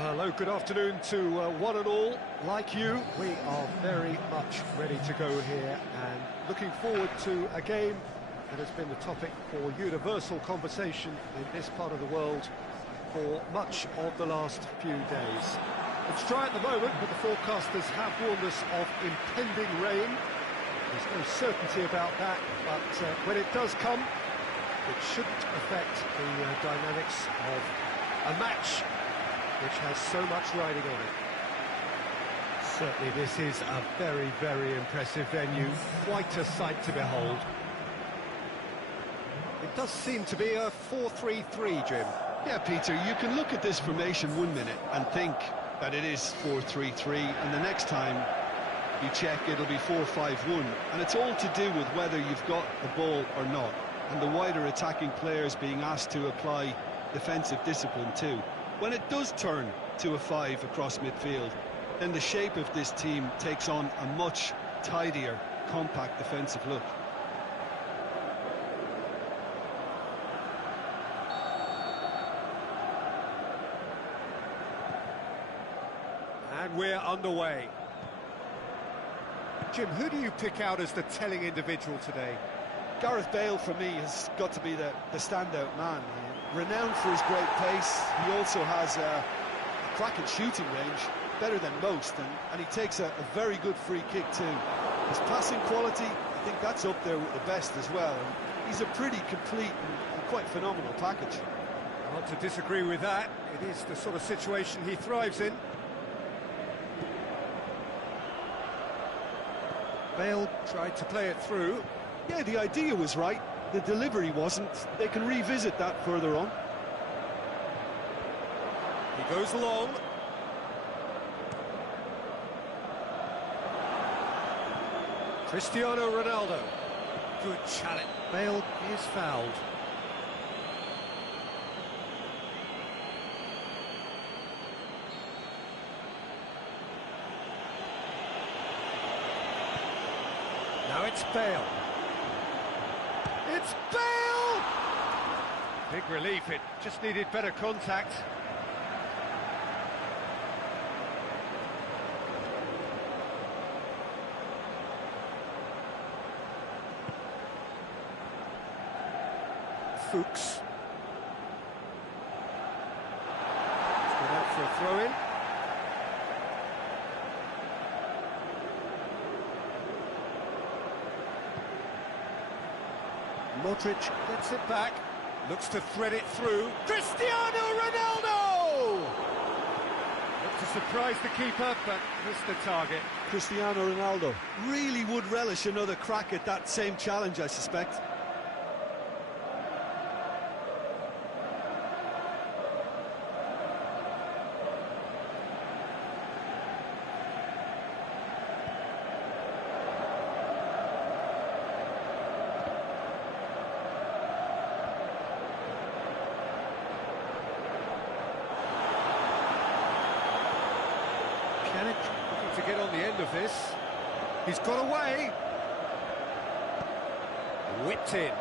Hello, good afternoon to one and all. Like you, we are very much ready to go here and looking forward to a game that has been the topic for universal conversation in this part of the world for much of the last few days. It's dry at the moment, but the forecasters have warned us of impending rain. There's no certainty about that, but when it does come, it shouldn't affect the dynamics of a match which has so much riding on it. Certainly this is a very, very impressive venue, quite a sight to behold. It does seem to be a 4-3-3, Jim. Yeah, Peter, you can look at this formation 1 minute and think that it is 4-3-3, and the next time you check it'll be 4-5-1, and it's all to do with whether you've got the ball or not, and the wider attacking players being asked to apply defensive discipline too. When it does turn to a 5 across midfield, then the shape of this team takes on a much tidier, compact defensive look. And we're underway. Jim, who do you pick out as the telling individual today? Gareth Bale, for me, has got to be the standout man. Renowned for his great pace, he also has a cracking shooting range, better than most, and he takes a very good free kick too. His passing quality, I think that's up there with the best as well. And he's a pretty complete and quite phenomenal package. Not to disagree with that, it is the sort of situation he thrives in. Bale tried to play it through. Yeah, the idea was right, the delivery wasn't. They can revisit that further on. He goes long. Cristiano Ronaldo. Good challenge. Bale is fouled. Now it's Bale. It's Bale! Big relief, it just needed better contact. Fuchs. He's gone out for a throw-in. Madrid gets it back, looks to thread it through. Cristiano Ronaldo! Looks to surprise the keeper, but missed the target. Cristiano Ronaldo really would relish another crack at that same challenge, I suspect. Looking to get on the end of this. He's got away. Whipped in.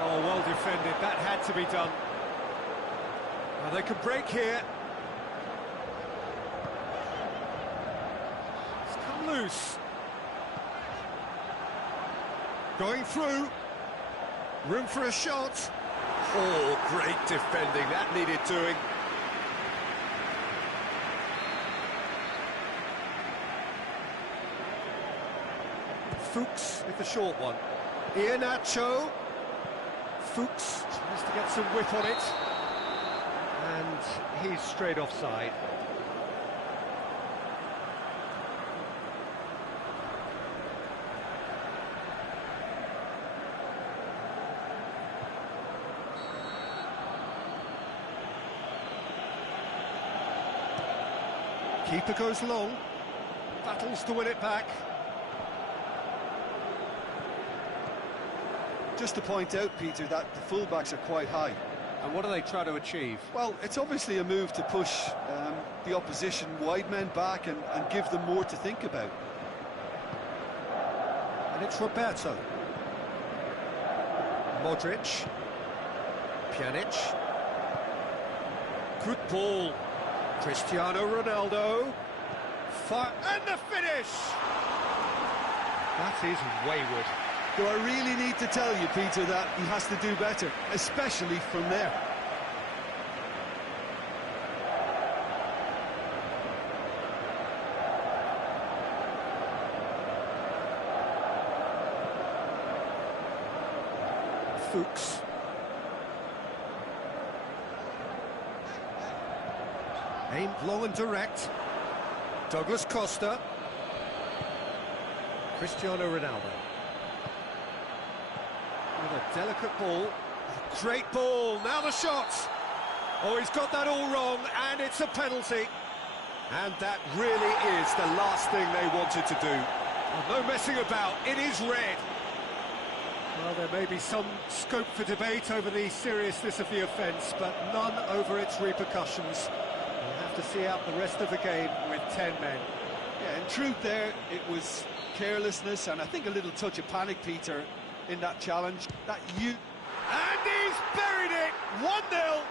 Oh, well defended. That had to be done. Now they can break here. It's come loose. Going through. Room for a shot. Oh, great defending. That needed doing. Fuchs with the short one. Iheanacho. Fuchs tries to get some whip on it. And he's straight offside. Keeper goes long. Battles to win it back. Just to point out, Peter, that the fullbacks are quite high. And what do they try to achieve? Well, it's obviously a move to push the opposition wide men back and give them more to think about. And it's Roberto. Modric. Pjanic. Good ball. Cristiano Ronaldo. And the finish! That is wayward. Do I really need to tell you, Peter, that he has to do better, especially from there? Fuchs. Aimed low and direct. Douglas Costa. Cristiano Ronaldo. With a delicate ball. A great ball. Now the shot. Oh, he's got that all wrong, and it's a penalty. And that really is the last thing they wanted to do. No messing about. It is red. Well, there may be some scope for debate over the seriousness of the offence, but none over its repercussions. We'll have to see out the rest of the game with 10 men. Yeah, in truth there, it was carelessness and I think a little touch of panic, Peter, in that challenge. And he's buried it! 1-0!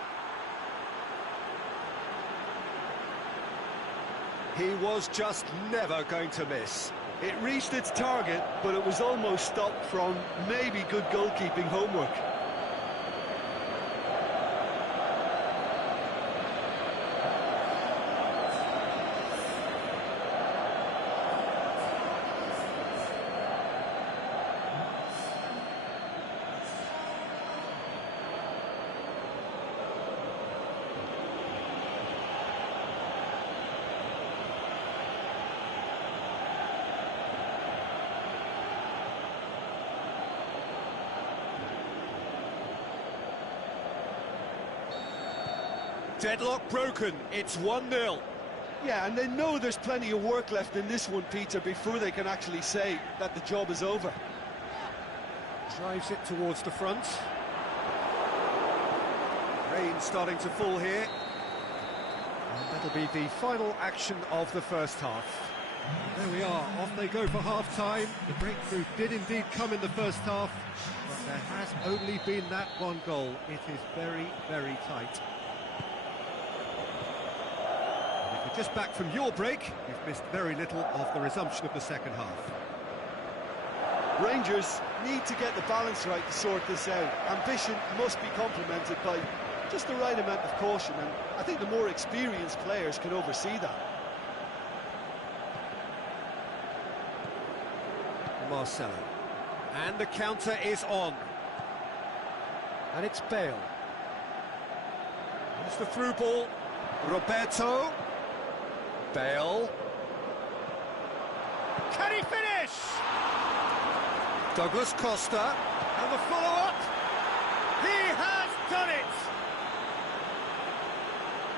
He was just never going to miss. It reached its target, but it was almost stopped from maybe good goalkeeping homework. Deadlock broken, it's 1-0. Yeah, and they know there's plenty of work left in this one, Peter, before they can actually say that the job is over. Drives it towards the front. Rain starting to fall here. And that'll be the final action of the first half. There we are, off they go for half-time. The breakthrough did indeed come in the first half, but there has only been that one goal. It is very, very tight. Just back from your break, you've missed very little of the resumption of the second half. Rangers need to get the balance right to sort this out. Ambition must be complemented by just the right amount of caution, and I think the more experienced players can oversee that. Marcelo. And the counter is on. And it's Bale. It's the through ball. Roberto. Bale. Can he finish? Douglas Costa. And the follow-up. He has done it!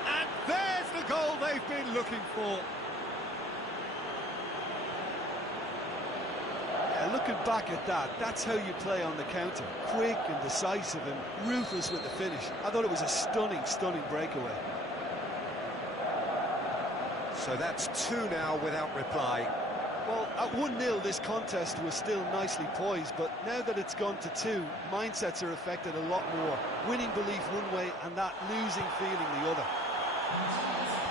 And there's the goal they've been looking for. Yeah, looking back at that, that's how you play on the counter. Quick and decisive and ruthless with the finish. I thought it was a stunning, stunning breakaway. So that's 2 now without reply. Well, at 1-0 this contest was still nicely poised, but now that it's gone to 2, mindsets are affected a lot more. Winning belief one way and that losing feeling the other.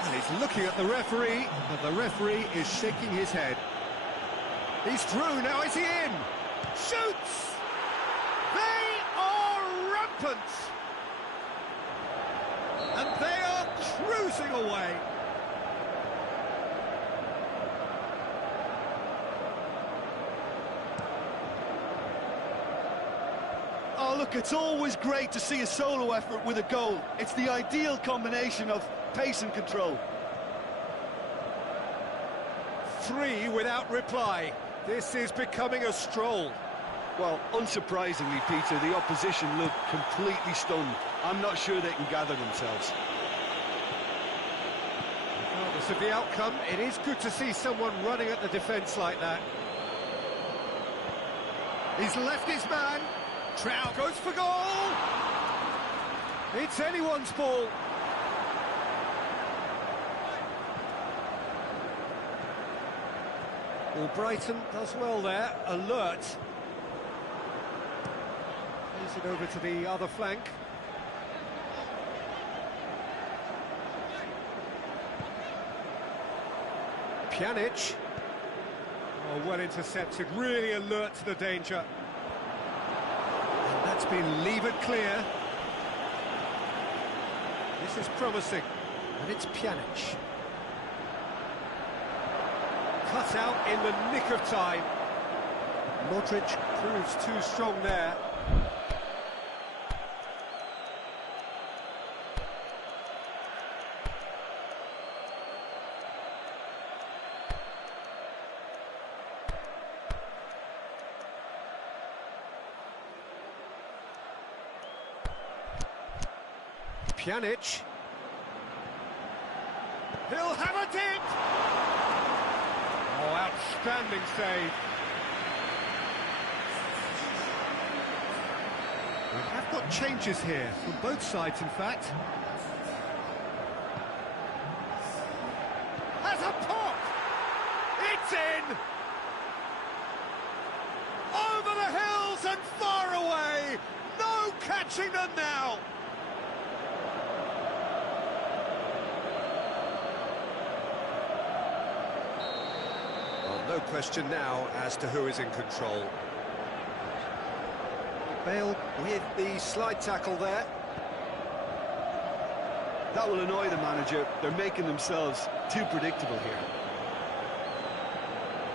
And he's looking at the referee, and the referee is shaking his head. He's through, now is he in? Shoots! They are rampant! And they are cruising away. Oh, look, it's always great to see a solo effort with a goal. It's the ideal combination of pace and control. 3 without reply. This is becoming a stroll. Well, unsurprisingly, Peter, the opposition look completely stunned. I'm not sure they can gather themselves. Regardless of the outcome, it is good to see someone running at the defence like that. He's left his man. Trout goes for goal! It's anyone's ball. Well, Brighton does well there, alert. Plays it over to the other flank. Pjanic. Oh, well intercepted, really alert to the danger. And that's been levered clear. This is promising, and it's Pjanic. Cut out in the nick of time. Madrid proves too strong there. Pjanic. He'll have it in! Oh, outstanding save. We have got changes here, from both sides in fact. Has a pop! It's in! Over the hills and far away! No catching them now! No question now as to who is in control. Bale with the slide tackle there. That will annoy the manager. They're making themselves too predictable here.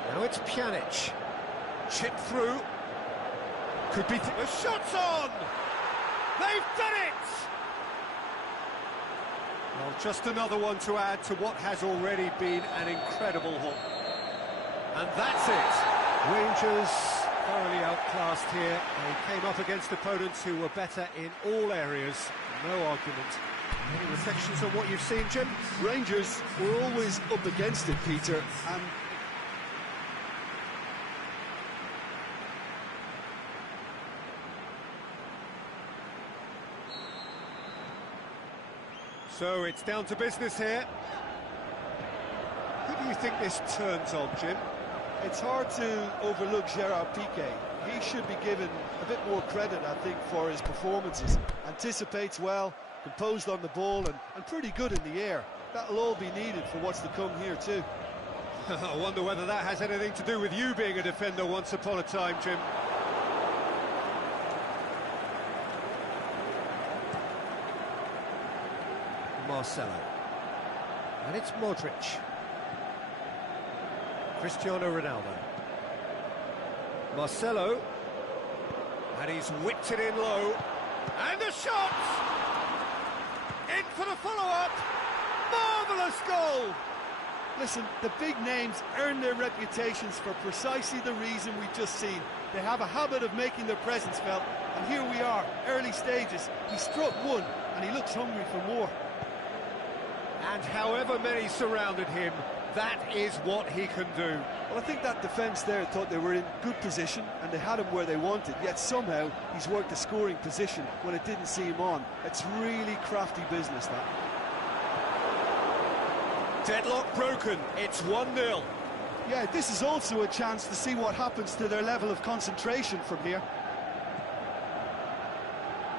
Now it's Pjanic. Chip through. Could be... The shot's on! They've done it! Well, just another one to add to what has already been an incredible haul. And that's it. Rangers thoroughly outclassed here. They came up against opponents who were better in all areas. No argument. Any reflections on what you've seen, Jim? Rangers were always up against it, Peter, and... So it's down to business here. Who do you think this turns on, Jim? It's hard to overlook Gerard Piqué. He should be given a bit more credit, I think, for his performances. Anticipates well, composed on the ball, and pretty good in the air. That'll all be needed for what's to come here too. I wonder whether that has anything to do with you being a defender once upon a time, Jim. Marcelo. And it's Modric. Cristiano Ronaldo. Marcelo. And he's whipped it in low. And a shot! In for the follow-up. Marvellous goal! Listen, the big names earn their reputations for precisely the reason we've just seen. They have a habit of making their presence felt, and here we are, early stages. He struck one, and he looks hungry for more. And however many surrounded him, that is what he can do. Well, I think that defence there thought they were in good position, and they had him where they wanted, yet somehow he's worked a scoring position when it didn't see him on. It's really crafty business, that. Deadlock broken, it's 1-0. Yeah, this is also a chance to see what happens to their level of concentration from here.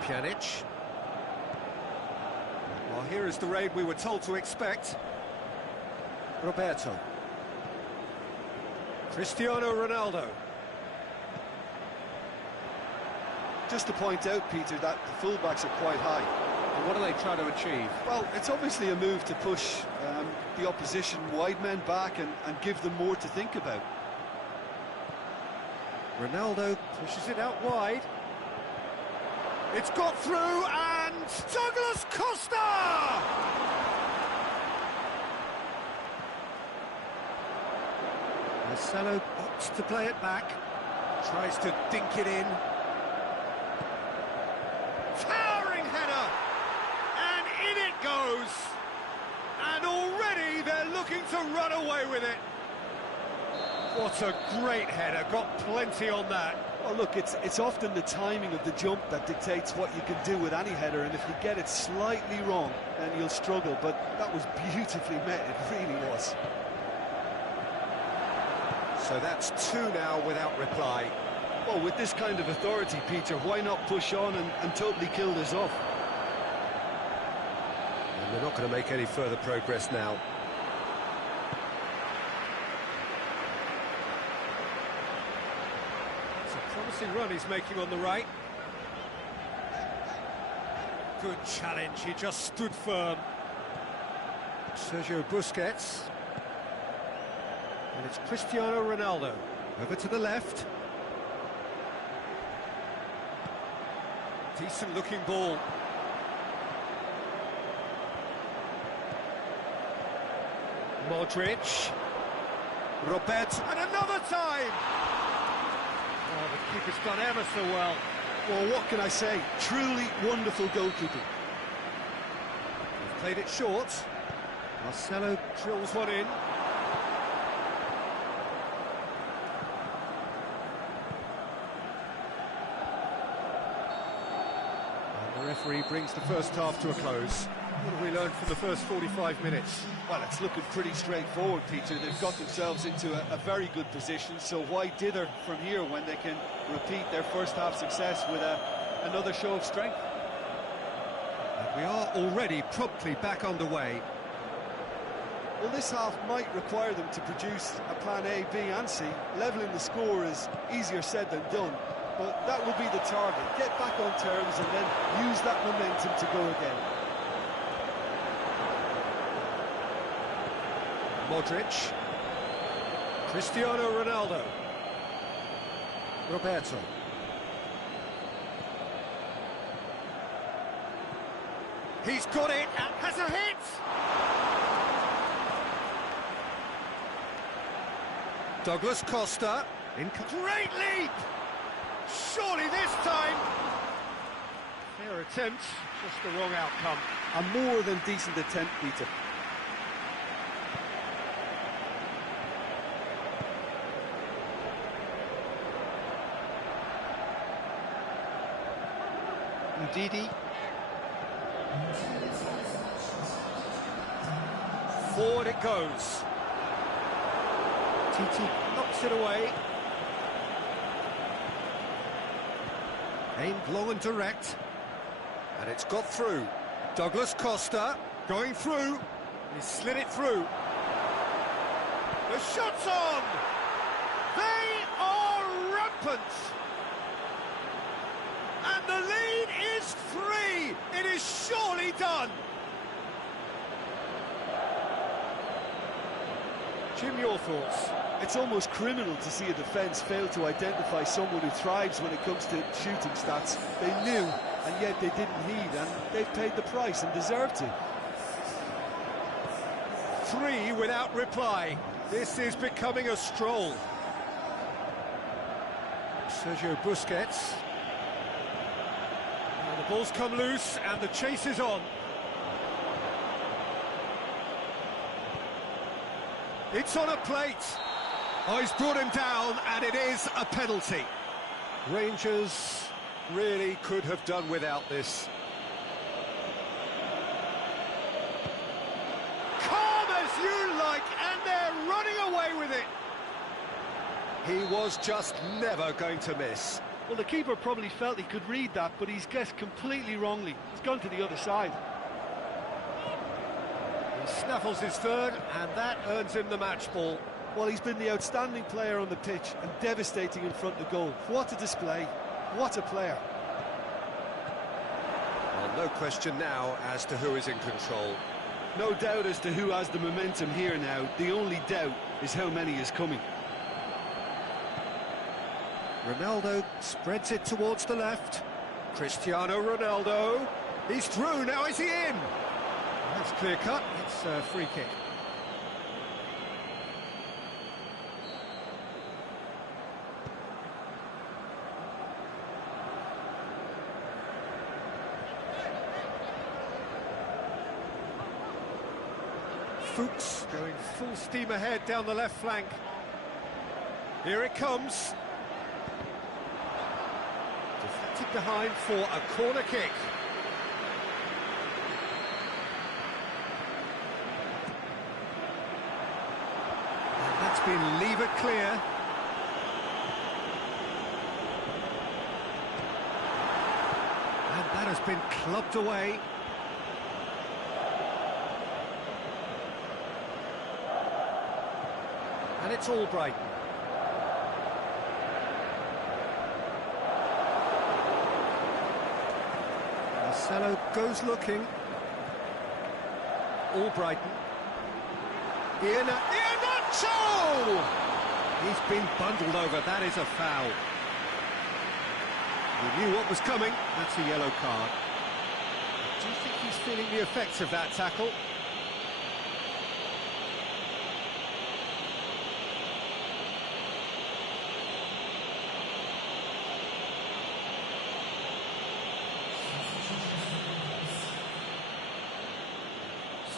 Pjanic. Well, here is the raid we were told to expect. Roberto. Cristiano Ronaldo. Just to point out, Peter, that the fullbacks are quite high. And what are they trying to achieve? Well, it's obviously a move to push the opposition wide men back and give them more to think about. Ronaldo pushes it out wide. It's got through, and Douglas Costa! Marcelo opts to play it back, tries to dink it in. Towering header, and in it goes. And already they're looking to run away with it. What a great header, got plenty on that. Well, look, it's often the timing of the jump that dictates what you can do with any header, and if you get it slightly wrong, then you'll struggle, but that was beautifully met, it really was. So that's 2 now without reply. Well, with this kind of authority, Peter, why not push on and totally kill this off? And they're not going to make any further progress now. promising run he's making on the right. Good challenge, he just stood firm. Sergio Busquets. And it's Cristiano Ronaldo. Over to the left. Decent looking ball. Modric. Roberto. And another time! Oh, the keeper's done ever so well. Well, what can I say? Truly wonderful goalkeeping. He's played it short. Marcelo drills one in. And the referee brings the first half to a close. What have we learned from the first 45 minutes? Well, it's looking pretty straightforward, Peter. They've got themselves into a very good position, so why dither from here when they can repeat their first half success with another show of strength? And we are already promptly back underway. Well, this half might require them to produce a plan A, B and C. Levelling the score is easier said than done, but that will be the target. Get back on terms and then use that momentum to go again. Modric. Cristiano Ronaldo. Roberto. He's got it and has a hit! Douglas Costa. Great leap! Surely this time! Fair attempt, just the wrong outcome. A more than decent attempt, Peter. Ndidi. Forward it goes. Titi knocks it away. Aimed long and direct. And it's got through. Douglas Costa going through. He slid it through. The shot's on! They are rampant! And the lead is free! It is surely done! Jim, your thoughts? It's almost criminal to see a defence fail to identify someone who thrives when it comes to shooting stats. They knew, and yet they didn't heed, and they've paid the price and deserve to. 3 without reply. This is becoming a stroll. Sergio Busquets. And the ball's come loose, and the chase is on. It's on a plate. Oh, he's brought him down, and it is a penalty. Rangers really could have done without this. Calm as you like, and they're running away with it. He was just never going to miss. Well, the keeper probably felt he could read that, but he's guessed completely wrongly. He's gone to the other side. He snaffles his third, and that earns him the match ball. Well, he's been the outstanding player on the pitch and devastating in front of goal. What a display, what a player. Well, no question now as to who is in control. No doubt as to who has the momentum here now. The only doubt is how many is coming. Ronaldo spreads it towards the left. Cristiano Ronaldo. He's through, now is he in? That's clear cut, it's a free kick. Fuchs going full steam ahead down the left flank. Here it comes. Deflected behind for a corner kick. And that's been levered clear. And that has been clubbed away. And it's all Brighton. Marcelo goes looking. Albrighton. Iheanacho! He's been bundled over, that is a foul. He knew what was coming, that's a yellow card. Do you think he's feeling the effects of that tackle?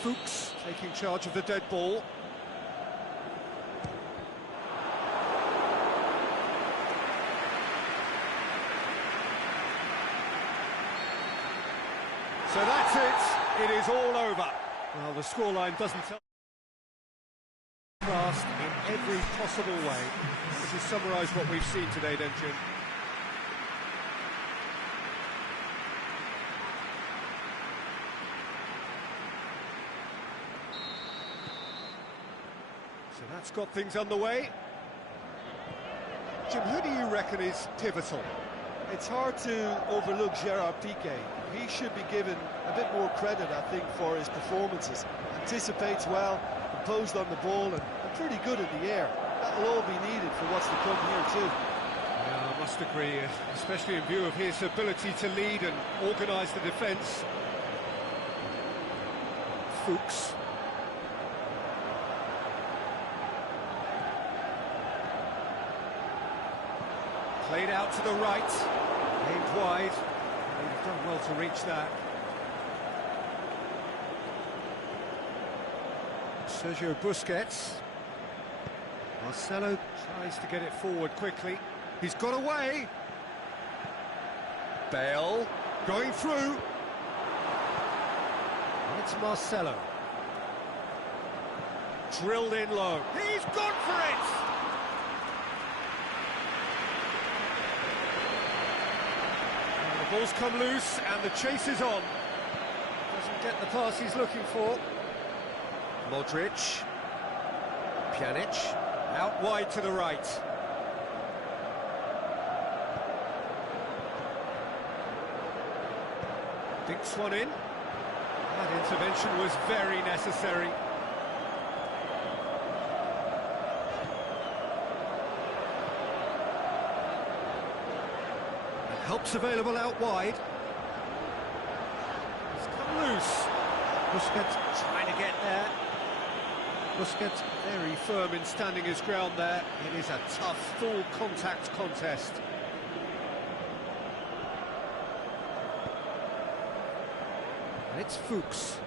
Fuchs taking charge of the dead ball. So that's it. It is all over. Well, the scoreline doesn't tell. Fast in every possible way. Would you summarise what we've seen today, then, Jim? So that's got things underway. Jim, who do you reckon is pivotal? It's hard to overlook Gerard Piqué. He should be given a bit more credit, I think, for his performances. Anticipates well, composed on the ball, and pretty good in the air. That'll all be needed for what's to come here too. Yeah, I must agree, especially in view of his ability to lead and organise the defence. Fuchs. Played out to the right, aimed wide. They've done well to reach that. Sergio Busquets. Marcelo tries to get it forward quickly. He's got away. Bale going through. And it's Marcelo. Drilled in low. He's gone for it! Ball's come loose and the chase is on. Doesn't get the pass he's looking for. Modric. Pjanic. Out wide to the right. Dinks one in. That intervention was very necessary. Help's available out wide. It's come loose. Busquets trying to get there. Busquets very firm in standing his ground there. It is a tough, full contact contest. And it's Fuchs.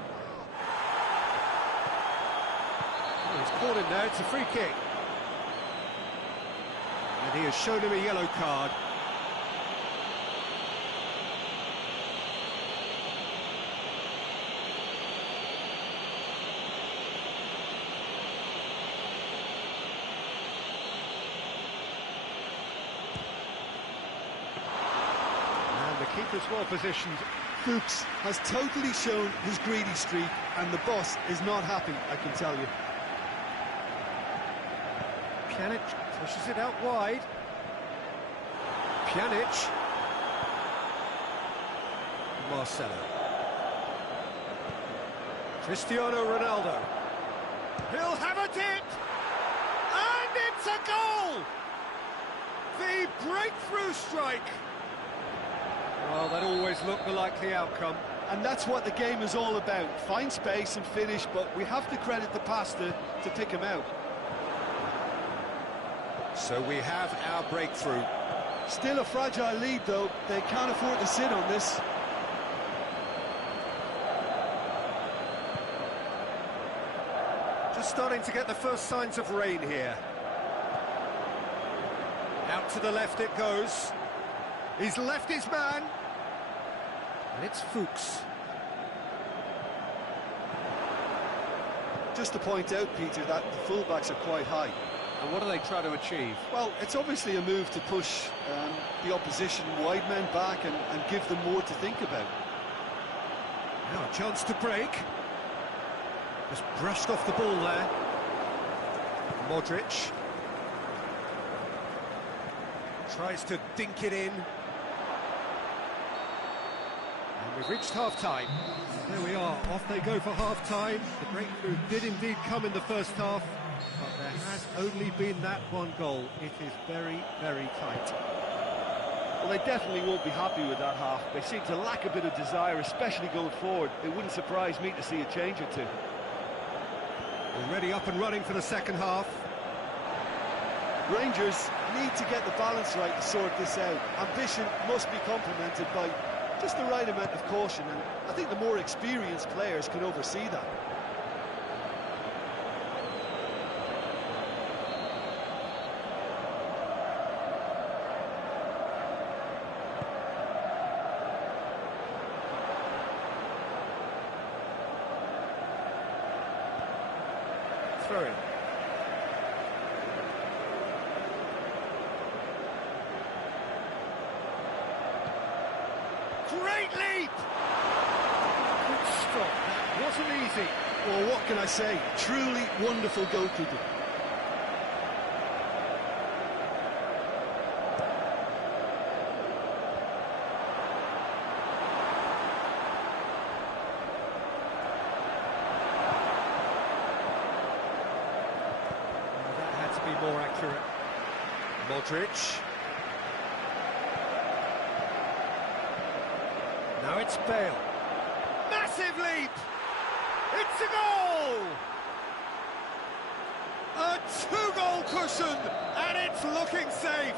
Oh, he's caught him there, it's a free kick. And he has shown him a yellow card. Keeper's well positioned. Fuchs has totally shown his greedy streak, and the boss is not happy, I can tell you. Pjanic pushes it out wide. Pjanic. Marcelo. Cristiano Ronaldo. He'll have it in! And it's a goal! The breakthrough strike! Well, that always looked the likely outcome. And that's what the game is all about. Find space and finish, but we have to credit the pass to pick him out. So we have our breakthrough. Still a fragile lead, though. They can't afford to sit on this. Just starting to get the first signs of rain here. Out to the left it goes. He's left his man. And it's Fuchs. Just to point out, Peter, that the fullbacks are quite high. And what do they try to achieve? Well, it's obviously a move to push the opposition wide men back and give them more to think about. Now a chance to break. Just brushed off the ball there. Modric. Tries to dink it in. And we We've reached half-time. There we are, off they go for half-time. The breakthrough did indeed come in the first half, but there has only been that one goal. It is very, very tight. Well, they definitely won't be happy with that half. They seem to lack a bit of desire, especially going forward. It wouldn't surprise me to see a change or two. Already up and running for the second half. Rangers need to get the balance right to sort this out. Ambition must be complemented by just the right amount of caution, and I think the more experienced players can oversee that. Throw in. Great leap! Good stop, that wasn't easy. Well, what can I say? Truly wonderful goalkeeping. That had to be more accurate. Modric. Now it's Bale. Massive leap! It's a goal! A two-goal cushion, and it's looking safe.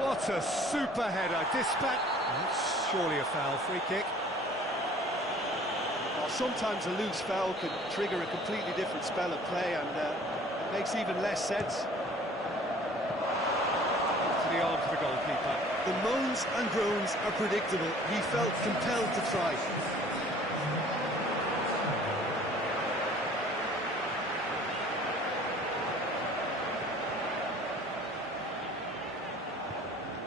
What a super header. Dispatch. That's surely a foul. Free kick. Well, sometimes a loose foul can trigger a completely different spell of play, and it makes even less sense. To the arms of the goalkeeper. The moans and groans are predictable. He felt compelled to try.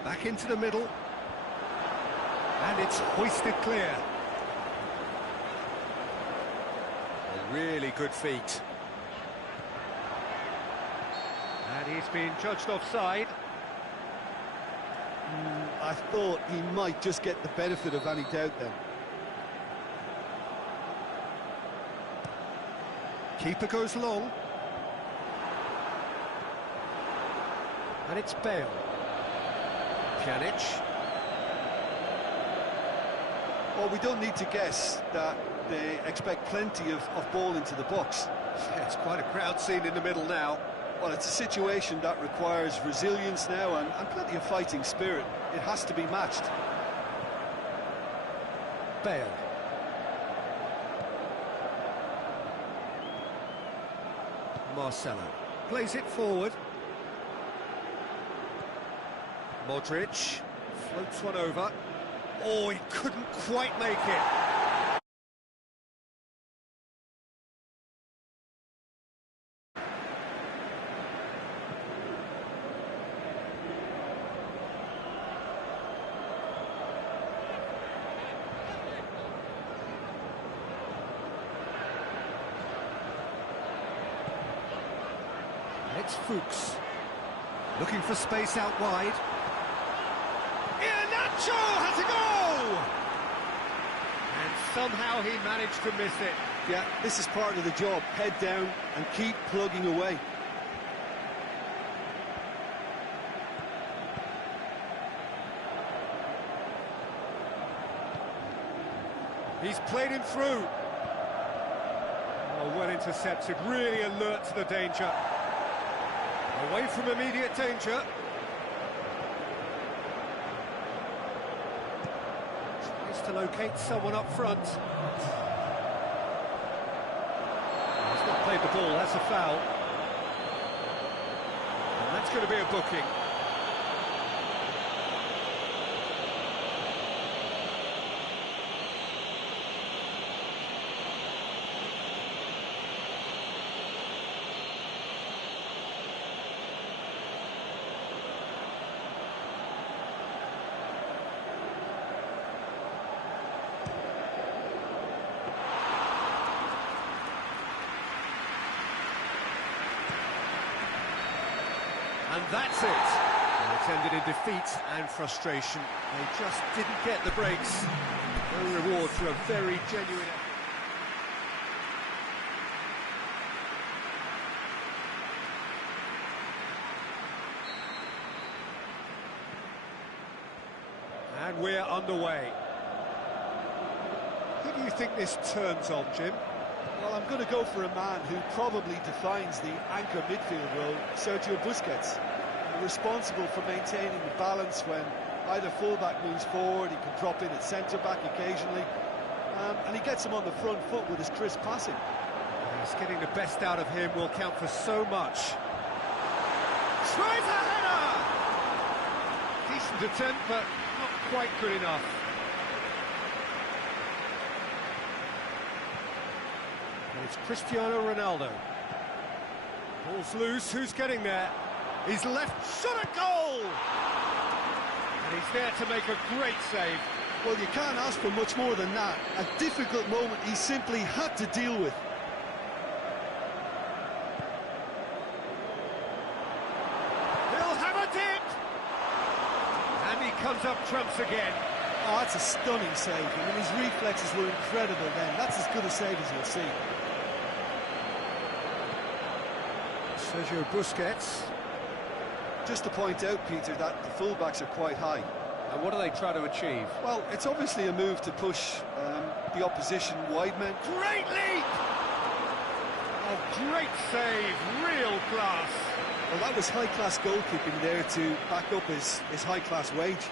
Back into the middle. And it's hoisted clear. A really good feat. And he's been judged offside. I thought he might just get the benefit of any doubt then. Keeper goes long. And it's Bale. Pjanic. Well, we don't need to guess that they expect plenty of ball into the box. Yeah, it's quite a crowd scene in the middle now. Well, it's a situation that requires resilience now and plenty of fighting spirit. It has to be matched. Bale. Marcelo plays it forward. Modric floats one over. Oh, he couldn't quite make it. It's Fuchs, looking for space out wide. Iheanacho has a goal! And somehow he managed to miss it. Yeah, this is part of the job. Head down and keep plugging away. He's played him through. Oh, well intercepted, really alert to the danger. Away from immediate danger. Tries to locate someone up front. He's not played the ball, that's a foul. And that's going to be a booking. And that's it. And it's ended in defeat and frustration. They just didn't get the breaks. No reward for a very genuine effort. And we're underway. Who do you think this turns on, Jim? Well, I'm going to go for a man who probably defines the anchor midfield role, Sergio Busquets. Responsible for maintaining the balance when either fullback moves forward, he can drop in at centre-back occasionally, and he gets him on the front foot with his crisp passing. Yes, getting the best out of him will count for so much. Tries a header! Decent attempt, but not quite good enough. And it's Cristiano Ronaldo. Ball's loose, who's getting there? He's left, shot a goal! And he's there to make a great save. Well, you can't ask for much more than that. A difficult moment he simply had to deal with. He'll have a dip! And he comes up trumps again. Oh, that's a stunning save. I mean, his reflexes were incredible then. That's as good a save as you'll see. Sergio Busquets. Just to point out, Peter, that the fullbacks are quite high. And what do they try to achieve? Well, it's obviously a move to push the opposition wide men. Great leap! Oh, great save, real class. Well, that was high-class goalkeeping there to back up his high-class wage.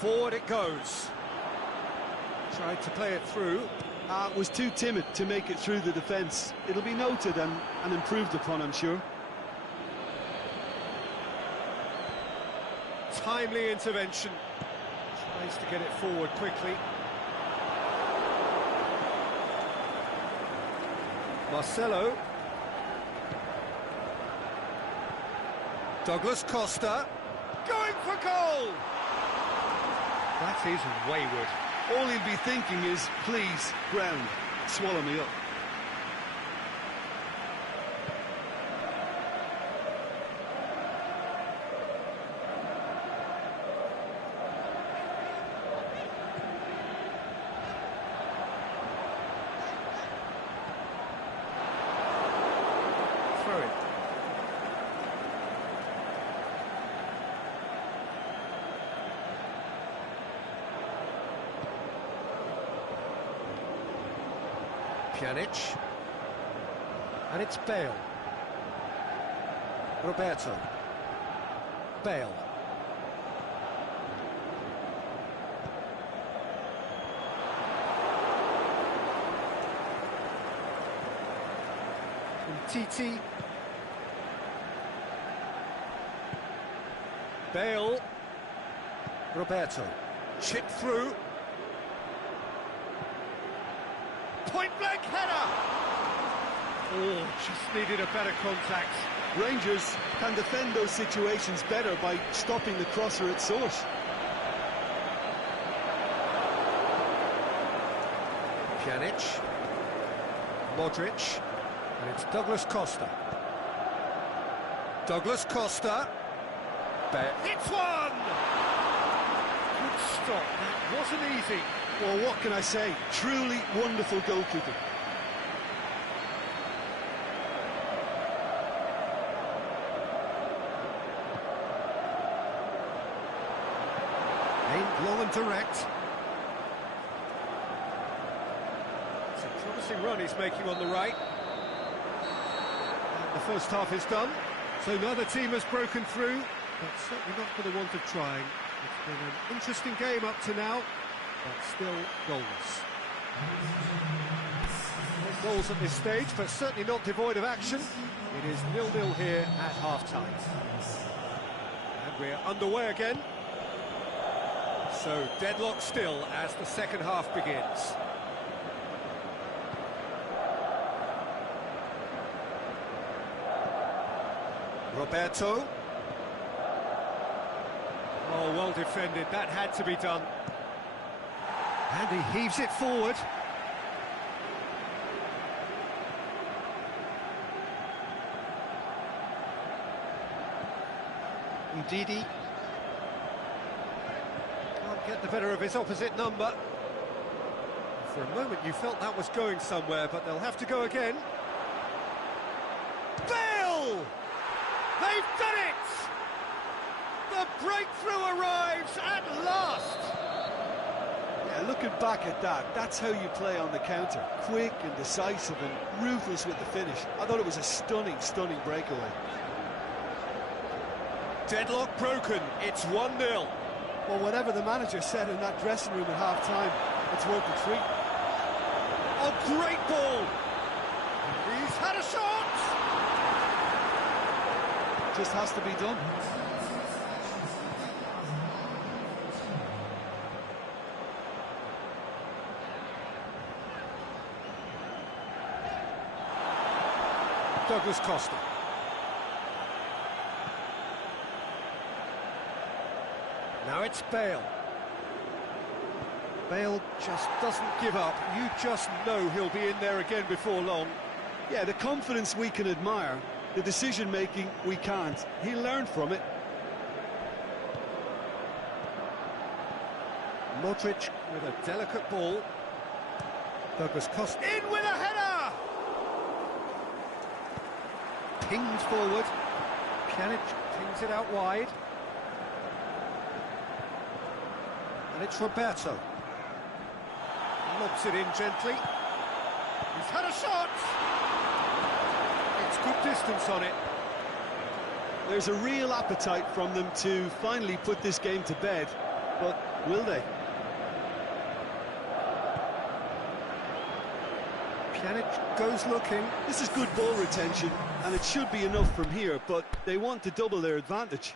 Forward it goes. Tried to play it through. Was too timid to make it through the defence. It'll be noted and improved upon, I'm sure. Timely intervention. Tries to get it forward quickly. Marcelo. Douglas Costa. Going for goal! That is wayward. All he'll be thinking is, please, ground, swallow me up. Throw it. Pjanic, and it's Bale. Roberto. Bale. Titi. Bale. Roberto. Chip through. Point-blank header! Oh, just needed a better contact. Rangers can defend those situations better by stopping the crosser at source. Pjanic. Modric. And it's Douglas Costa. Douglas Costa. It's one! Good stop. That wasn't easy. Well, what can I say? Truly wonderful goalkeeping. Aimed low and direct. It's a promising run he's making on the right. And the first half is done. So neither team has broken through, but certainly not for the want of trying. It's been an interesting game up to now, but still goalless. No goals at this stage, but certainly not devoid of action. It is 0-0 here at half-time. And we're underway again. So deadlock still as the second half begins. Roberto. Oh, well defended, that had to be done. And he heaves it forward. Ndidi. get the better of his opposite number. For a moment you felt that was going somewhere, but they'll have to go again. Bale! They've done it! The breakthrough arrives at last! Yeah, looking back at that, that's how you play on the counter. Quick and decisive and ruthless with the finish. I thought it was a stunning, stunning breakaway. Deadlock broken, it's 1-0. Well, whatever the manager said in that dressing room at half-time, it's worth the treat. A great ball! He's had a shot! Just has to be done. Douglas Costa. Now it's Bale. Bale just doesn't give up. You just know he'll be in there again before long. Yeah, the confidence we can admire, the decision-making we can't. He'll learn from it. Madrid with a delicate ball. Douglas Costa in with a header! Pinged forward. Pjanic pings it out wide. And it's Roberto. Lobs it in gently. He's had a shot! It's good distance on it. There's a real appetite from them to finally put this game to bed, but will they? Pjanic goes looking. This is good ball retention, and it should be enough from here, but they want to double their advantage.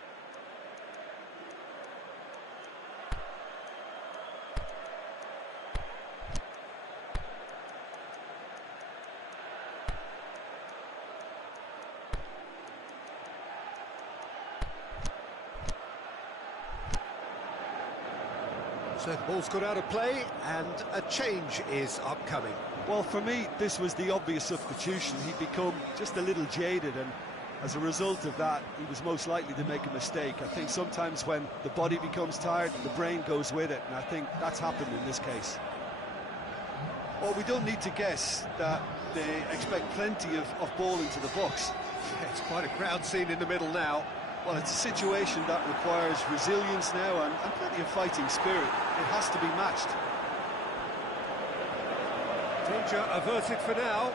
So the ball's got out of play, and a change is upcoming. Well, for me, this was the obvious substitution. He'd become just a little jaded, and as a result of that, he was most likely to make a mistake. I think sometimes when the body becomes tired, the brain goes with it, and I think that's happened in this case. Well, we don't need to guess that they expect plenty of ball into the box. It's quite a crowd scene in the middle now. Well, it's a situation that requires resilience now and plenty of fighting spirit. It has to be matched. Danger averted for now.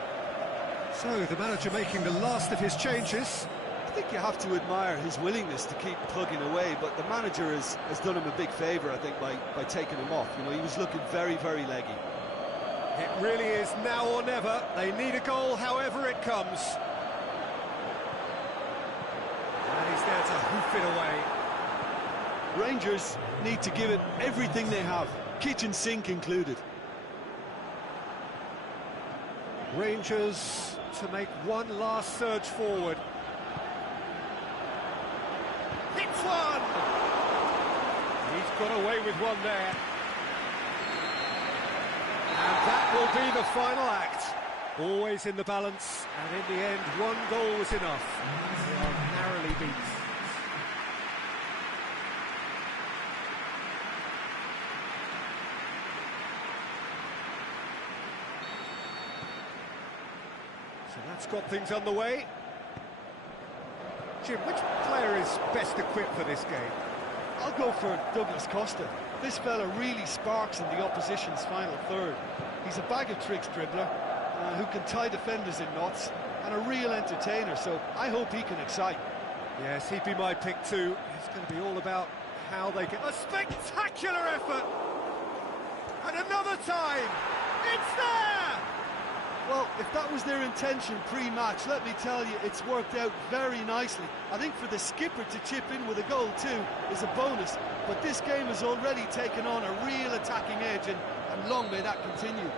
So, the manager making the last of his changes. I think you have to admire his willingness to keep plugging away, but the manager has done him a big favour, I think, by taking him off. You know, he was looking very, very leggy. It really is now or never. They need a goal, however it comes. And he's there to hoof it away. Rangers need to give it everything they have, kitchen sink included. Rangers to make one last surge forward. Hits one! He's got away with one there. And that will be the final act. Always in the balance, and in the end, one goal was enough. They are narrowly beat. So that's got things underway. Jim, which player is best equipped for this game? I'll go for Douglas Costa. This fella really sparks in the opposition's final third. He's a bag of tricks dribbler who can tie defenders in knots, and a real entertainer, so I hope he can excite. Yes, he'd be my pick too. It's going to be all about how they get... A spectacular effort! And another time! It's there! Well, if that was their intention pre-match, let me tell you, it's worked out very nicely. I think for the skipper to chip in with a goal too is a bonus, but this game has already taken on a real attacking edge, and long may that continue.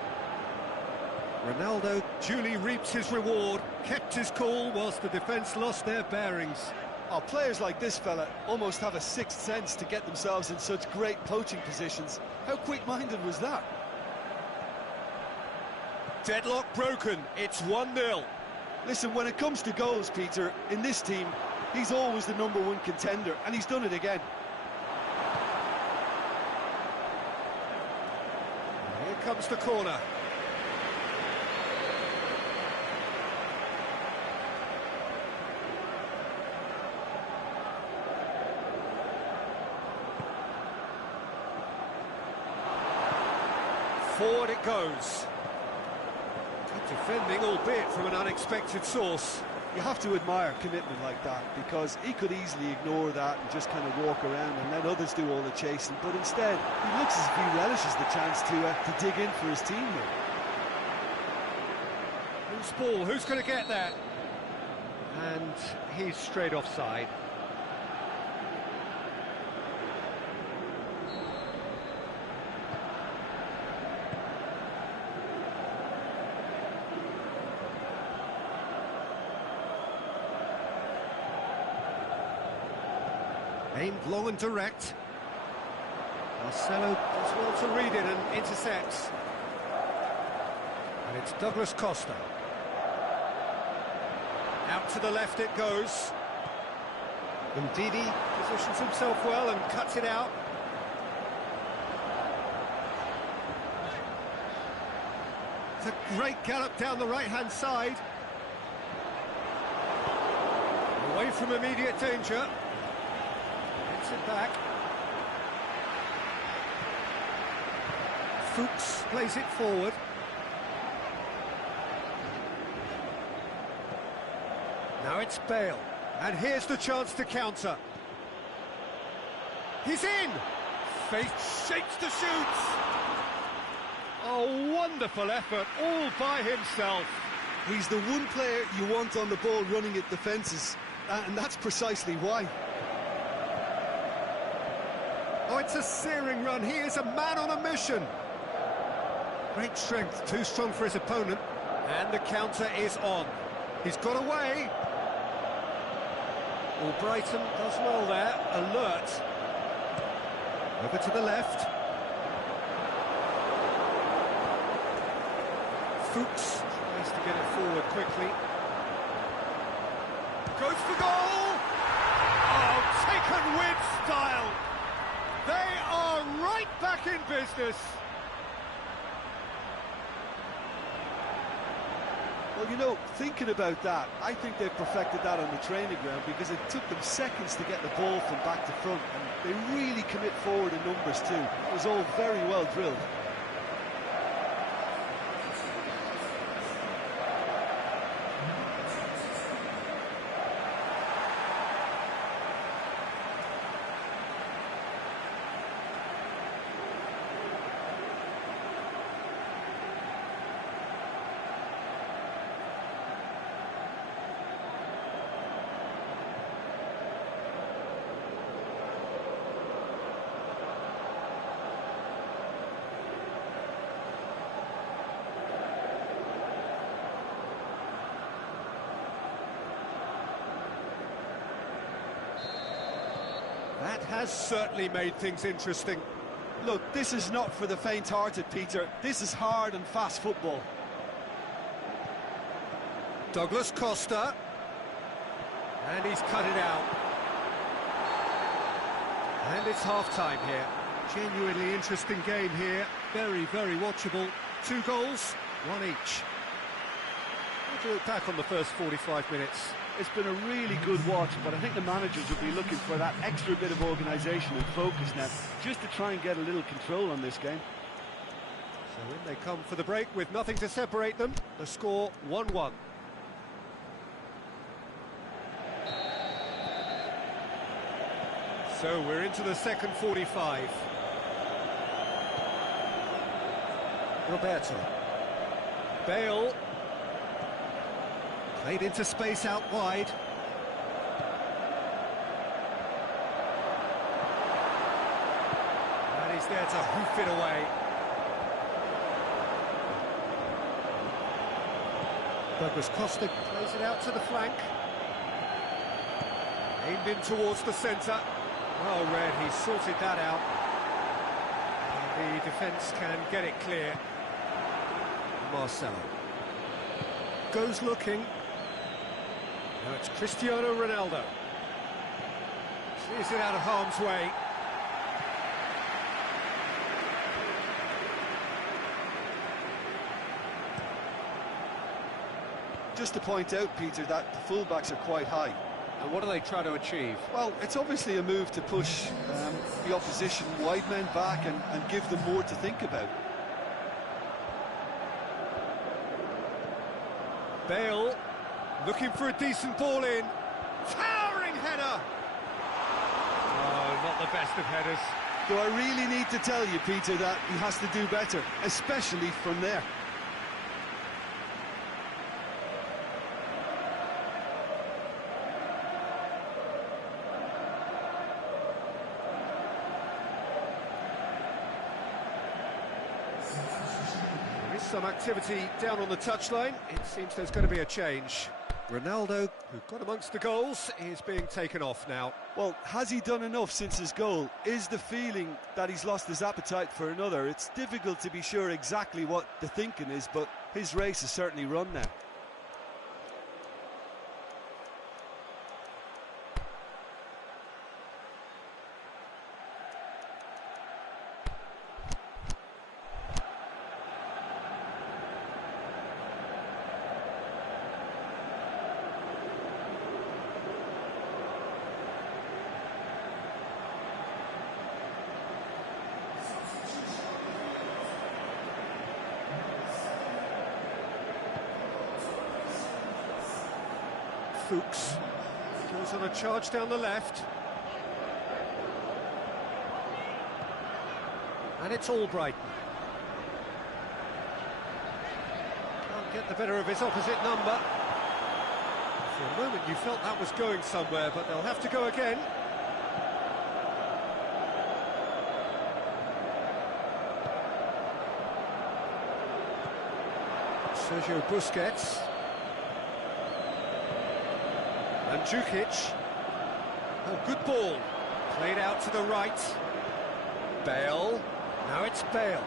Ronaldo duly reaps his reward, kept his cool whilst the defence lost their bearings. Oh, players like this fella almost have a sixth sense to get themselves in such great poaching positions. How quick-minded was that? Deadlock broken, it's 1-0. Listen, when it comes to goals, Peter, in this team, he's always the #1 contender, and he's done it again. Here comes the corner. Forward it goes. Good defending, albeit from an unexpected source. You have to admire commitment like that, because he could easily ignore that and just kind of walk around and let others do all the chasing, but instead he looks as if he relishes the chance to dig in for his team there. Who's ball? Who's going to get that? And he's straight offside. Aimed long and direct. Marcelo does well to read it and intercepts. And it's Douglas Costa. Out to the left it goes. Ndidi positions himself well and cuts it out. It's a great gallop down the right-hand side. Away from immediate danger. It back. Fuchs plays it forward. Now it's Bale, and here's the chance to counter. He's in! Faith shapes to shoot! Oh, wonderful effort, all by himself. He's the one player you want on the ball running at defences, and that's precisely why. Oh, it's a searing run. He is a man on a mission. Great strength, too strong for his opponent. And the counter is on. He's got away. Well, Brighton does well there. Alert. Over to the left. Fuchs tries to get it forward quickly. Goes for goal! Oh, taken with style! They are right back in business. Well, you know, thinking about that, I think they've perfected that on the training ground, because it took them seconds to get the ball from back to front, and they really commit forward in numbers too. It was all very well drilled. That has certainly made things interesting. Look, this is not for the faint-hearted, Peter. This is hard and fast football. Douglas Costa. And he's cut it out. And it's half-time here. Genuinely interesting game here. Very, very watchable. 2 goals, 1 each. What do you look back on the first 45 minutes? It's been a really good watch, but I think the managers will be looking for that extra bit of organisation and focus now, just to try and get a little control on this game. So in they come for the break with nothing to separate them. The score 1-1. So we're into the second 45. Roberto. Bale. Played into space out wide. And he's there to hoof it away. Douglas Costa plays it out to the flank. Aimed in towards the centre. Well read, he sorted that out. And the defence can get it clear. Marcelo. Goes looking. Now it's Cristiano Ronaldo. Clears it out of harm's way. just to point out, Peter, that the fullbacks are quite high. And what are they trying to achieve? Well, it's obviously a move to push the opposition wide men back and give them more to think about. Bale looking for a decent ball in. Towering header! Oh, not the best of headers. Do I really need to tell you, Peter, that he has to do better, especially from there? There is some activity down on the touchline. It seems there's going to be a change. Ronaldo, who got amongst the goals, is being taken off now. Well, has he done enough since his goal? Is the feeling that he's lost his appetite for another? It's difficult to be sure exactly what the thinking is, but his race is certainly run now. Fuchs goes on a charge down the left. And it's Albright. Can't get the better of his opposite number. For a moment you felt that was going somewhere, but they'll have to go again. Sergio Busquets. And Mandzukic. Oh, good ball. Played out to the right. Bale. Now it's Bale.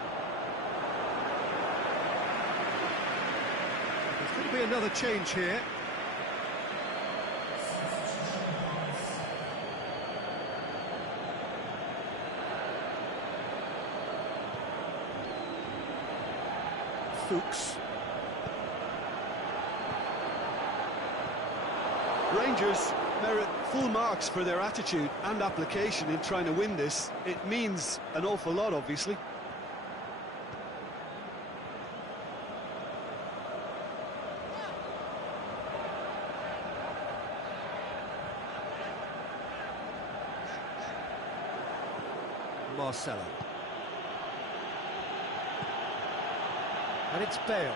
There's going to be another change here. Fuchs. Rangers merit full marks for their attitude and application in trying to win this. It means an awful lot, obviously. Marcelo. And it's Bale.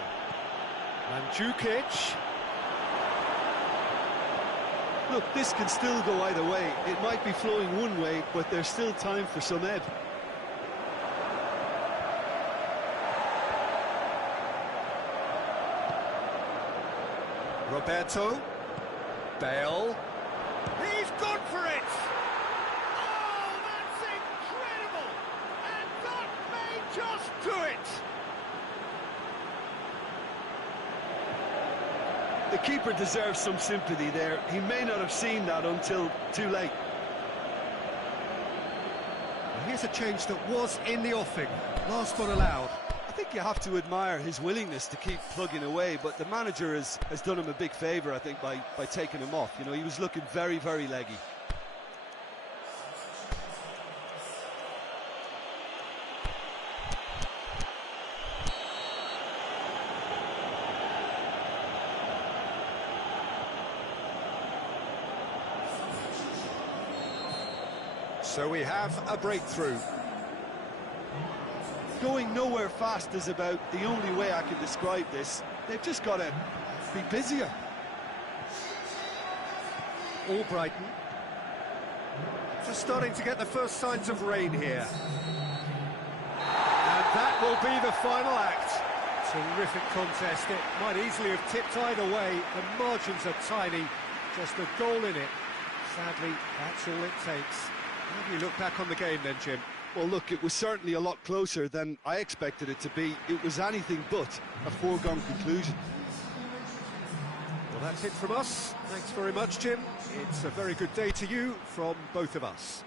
Mandzukic. Look, this can still go either way. It might be flowing one way, but there's still time for some ebb. Roberto. Bale. He's gone for it! Oh, that's incredible! And that may just do it! The keeper deserves some sympathy there. He may not have seen that until too late. Well, here's a change that was in the offing. Last one allowed. I think you have to admire his willingness to keep plugging away, but the manager has done him a big favour, I think, by taking him off. You know, he was looking very, very leggy. So we have a breakthrough. Going nowhere fast is about the only way I can describe this. They've just got to be busier. Albrighton. Just starting to get the first signs of rain here. And that will be the final act. Terrific contest. It might easily have tipped either way. The margins are tiny. Just a goal in it. Sadly, that's all it takes. How do you look back on the game then, Jim? Well, look, it was certainly a lot closer than I expected it to be. It was anything but a foregone conclusion. Well, that's it from us. Thanks very much, Jim. It's a very good day to you from both of us.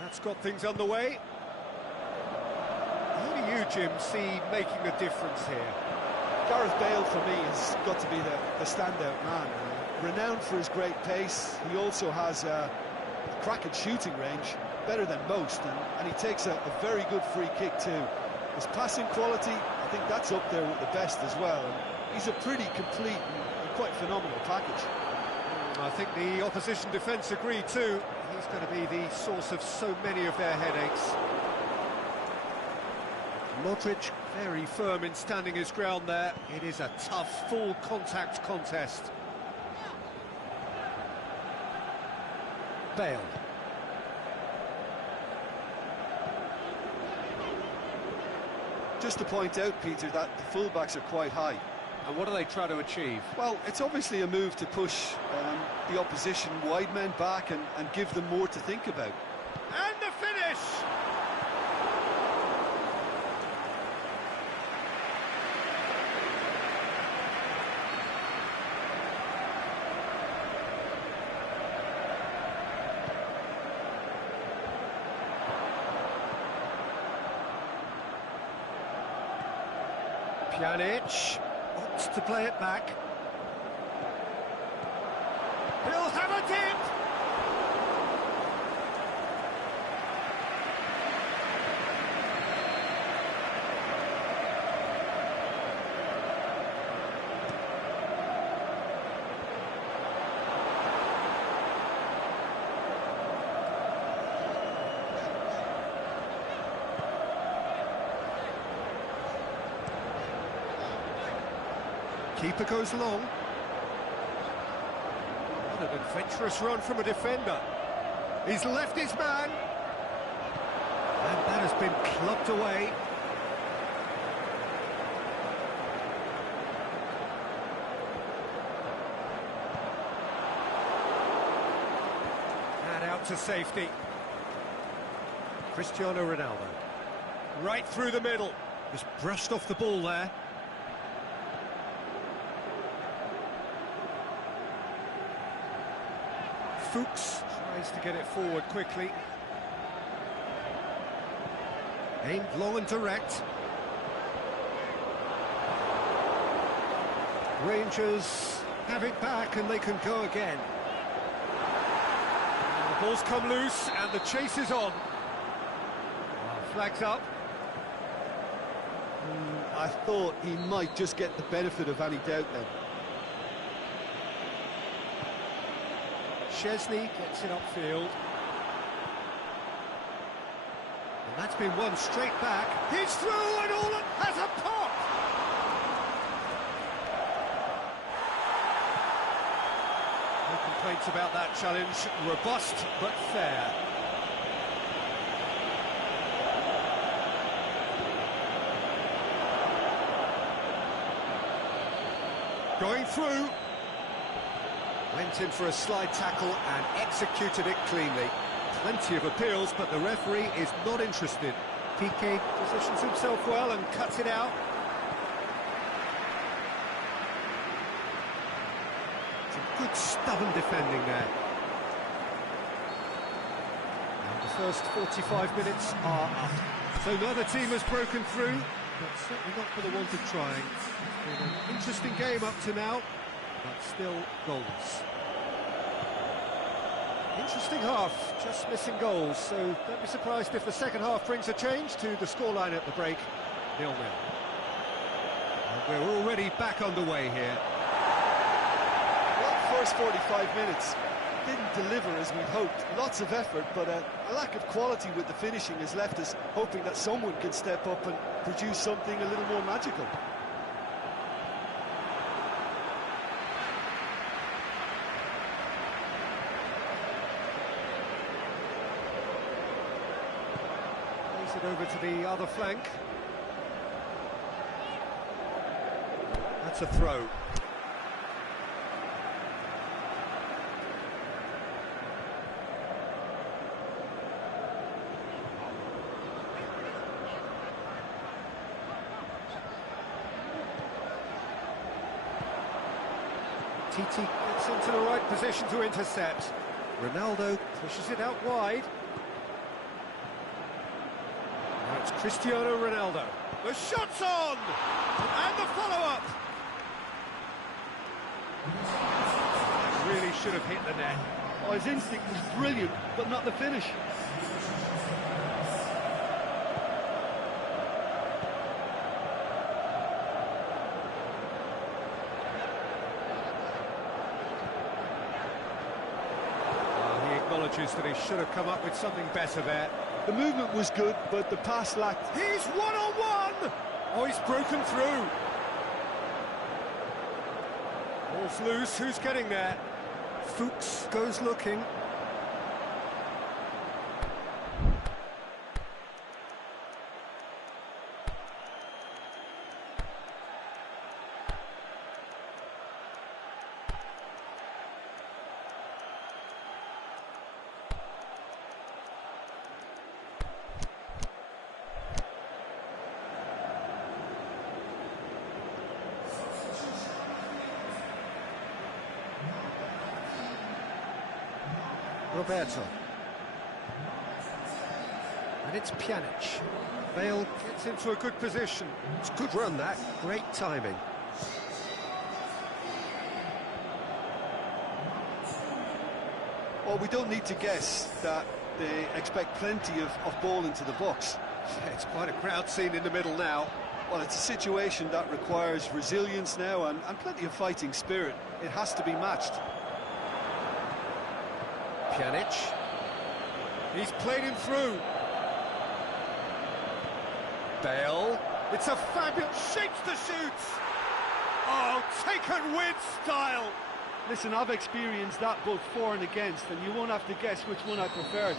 That's got things underway. Who do you, Jim, see making a difference here? Gareth Bale, for me, has got to be the standout man. Renowned for his great pace, he also has a cracking shooting range, better than most, and he takes a very good free kick too. His passing quality, I think that's up there with the best as well. And he's a pretty complete and quite phenomenal package. I think the opposition defence agree too. He's going to be the source of so many of their headaches. Modric very firm in standing his ground there. It is a tough, full contact contest. Bale. Just to point out, Peter, that the fullbacks are quite high. And what do they try to achieve? Well, it's obviously a move to push the opposition wide men back and give them more to think about. And the finish! Pjanic opts to play it back. He'll have a dip! Keeper goes long. What an adventurous run from a defender. He's left his man. And that has been clubbed away. And out to safety. Cristiano Ronaldo. Right through the middle. Just brushed off the ball there. Fuchs tries to get it forward quickly. Aimed long and direct. Rangers have it back and they can go again. And the ball's come loose and the chase is on. Flags up. I thought he might just get the benefit of any doubt then. Chesney gets it upfield. And that's been won straight back. He's through and all has a pop! No complaints about that challenge. Robust but fair. Going through. Went in for a slide tackle and executed it cleanly. Plenty of appeals, but the referee is not interested. Piqué positions himself well and cuts it out. Some good stubborn defending there. And the first 45 minutes are up. So neither team has broken through, but certainly not for the want of trying. It's been an interesting game up to now, but still goals. Interesting half, just missing goals, so don't be surprised if the second half brings a change to the scoreline at the break, 0-0. And we're already back underway here. Well, first 45 minutes didn't deliver as we'd hoped. Lots of effort, but a lack of quality with the finishing has left us hoping that someone can step up and produce something a little more magical. It over to the other flank. That's a throw. Titi gets into the right position to intercept. Ronaldo pushes it out wide. It's Cristiano Ronaldo. The shot's on! And the follow-up! Really should have hit the net. Oh, his instinct was brilliant, but not the finish. He acknowledges that he should have come up with something better there. The movement was good, but the pass lacked. He's one-on-one! Oh, he's broken through. Ball's loose, who's getting there? Fuchs goes looking. Roberto. And it's Pjanic. Bale gets into a good position. It's a good run, that. Great timing. Well, we don't need to guess that they expect plenty of ball into the box. Yeah, it's quite a crowd scene in the middle now. Well, it's a situation that requires resilience now and plenty of fighting spirit. It has to be matched. Pjanic. He's played him through. Bale. It's a fabulous... shapes the shoot! Oh, taken with style! Listen, I've experienced that both for and against, and you won't have to guess which one I preferred.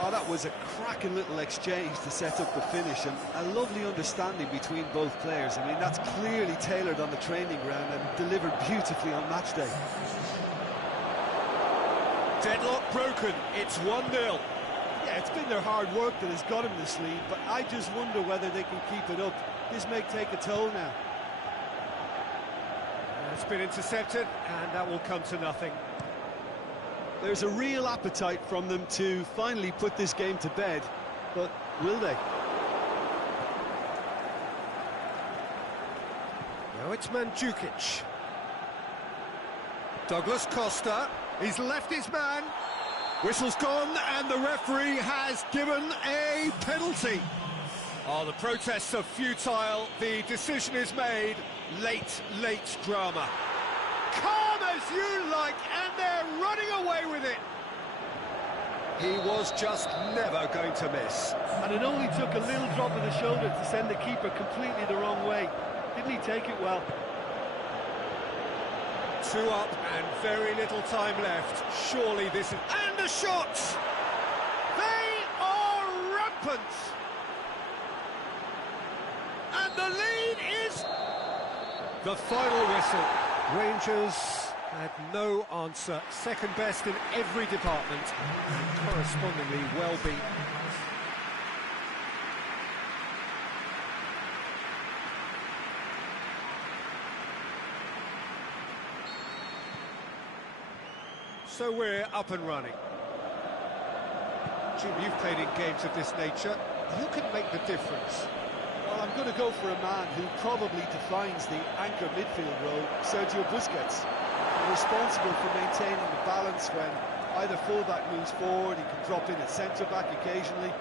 Oh, that was a cracking little exchange to set up the finish, and a lovely understanding between both players. I mean, that's clearly tailored on the training ground and delivered beautifully on match day. Deadlock broken, it's 1-0. Yeah, it's been their hard work that has got them this lead, but I just wonder whether they can keep it up. This may take a toll now. It's been intercepted, and that will come to nothing. There's a real appetite from them to finally put this game to bed, but will they? Now it's Mandzukic. Douglas Costa, he's left his man. Whistle's gone, and the referee has given a penalty. Oh, the protests are futile. The decision is made. Late drama. Calm as you like, and they're running away with it. He was just never going to miss. And it only took a little drop of the shoulder to send the keeper completely the wrong way. Didn't he take it well? 2 up and very little time left. Surely this is... And the shots! They are rampant! And the lead is... The final whistle. Rangers had no answer. Second best in every department, and correspondingly well beaten. So we're up and running. Jim, you've played in games of this nature. Who can make the difference? Well, I'm going to go for a man who probably defines the anchor midfield role, Sergio Busquets. Responsible for maintaining the balance when either fullback moves forward, he can drop in at centre-back occasionally,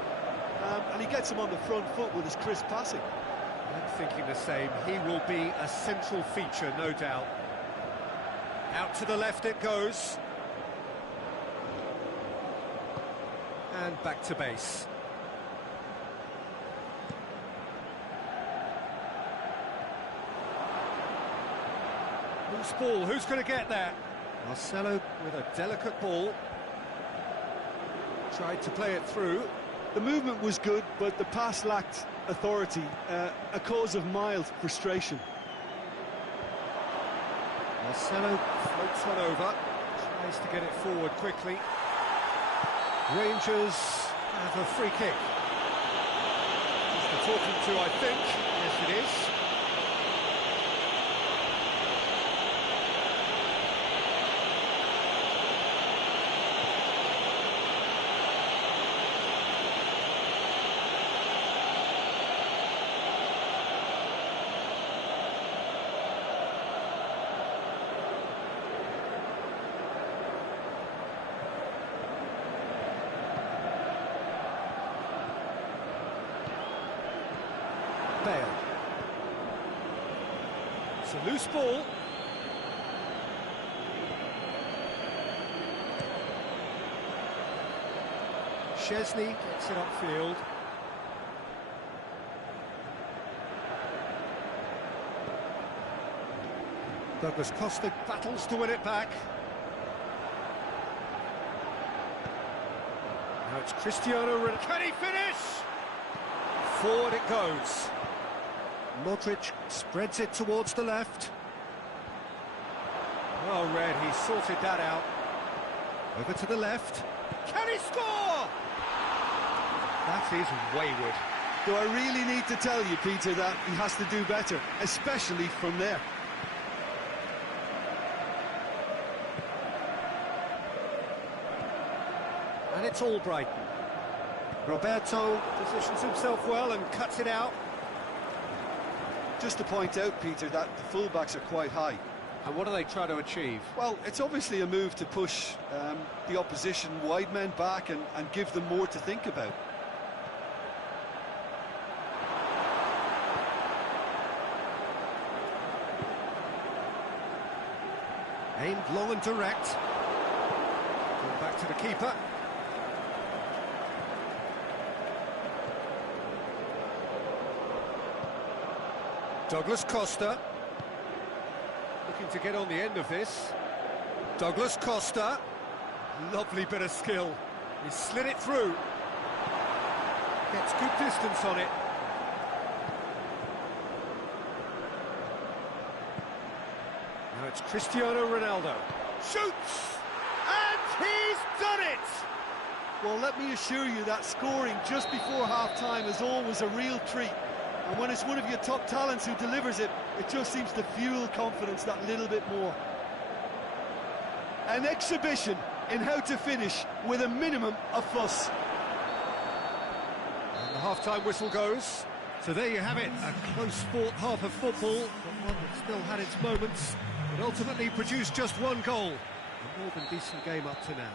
and he gets him on the front foot with his crisp passing. I'm thinking the same. He will be a central feature, no doubt. Out to the left it goes. And back to base. Loose ball, who's going to get there? Marcelo with a delicate ball. Tried to play it through. The movement was good, but the pass lacked authority, a cause of mild frustration. Marcelo floats one over, tries to get it forward quickly. Rangers have a free kick. Just talking to, I think. Yes, it is. Bale. It's a loose ball. Chesney gets it upfield. Douglas Costa battles to win it back. Now it's Cristiano Ronaldo. Can he finish? Forward it goes. Modric spreads it towards the left. Well read, he sorted that out. Over to the left. Can he score? That is wayward. Do I really need to tell you, Peter, that he has to do better, especially from there? And it's all Brighton. Roberto positions himself well and cuts it out. Just to point out, Peter, that the fullbacks are quite high. And what do they try to achieve? Well, it's obviously a move to push the opposition wide men back and give them more to think about. Aimed long and direct. Going back to the keeper. Douglas Costa. Looking to get on the end of this. Douglas Costa. Lovely bit of skill. He slid it through. Gets good distance on it. Now it's Cristiano Ronaldo. Shoots! And he's done it! Well, let me assure you that scoring just before half-time is always a real treat. And when it's one of your top talents who delivers it, it just seems to fuel confidence that little bit more. An exhibition in how to finish with a minimum of fuss. And the half-time whistle goes. So there you have it, a close-fought half of football, but one that still had its moments. It ultimately produced just one goal. A more than decent game up to now.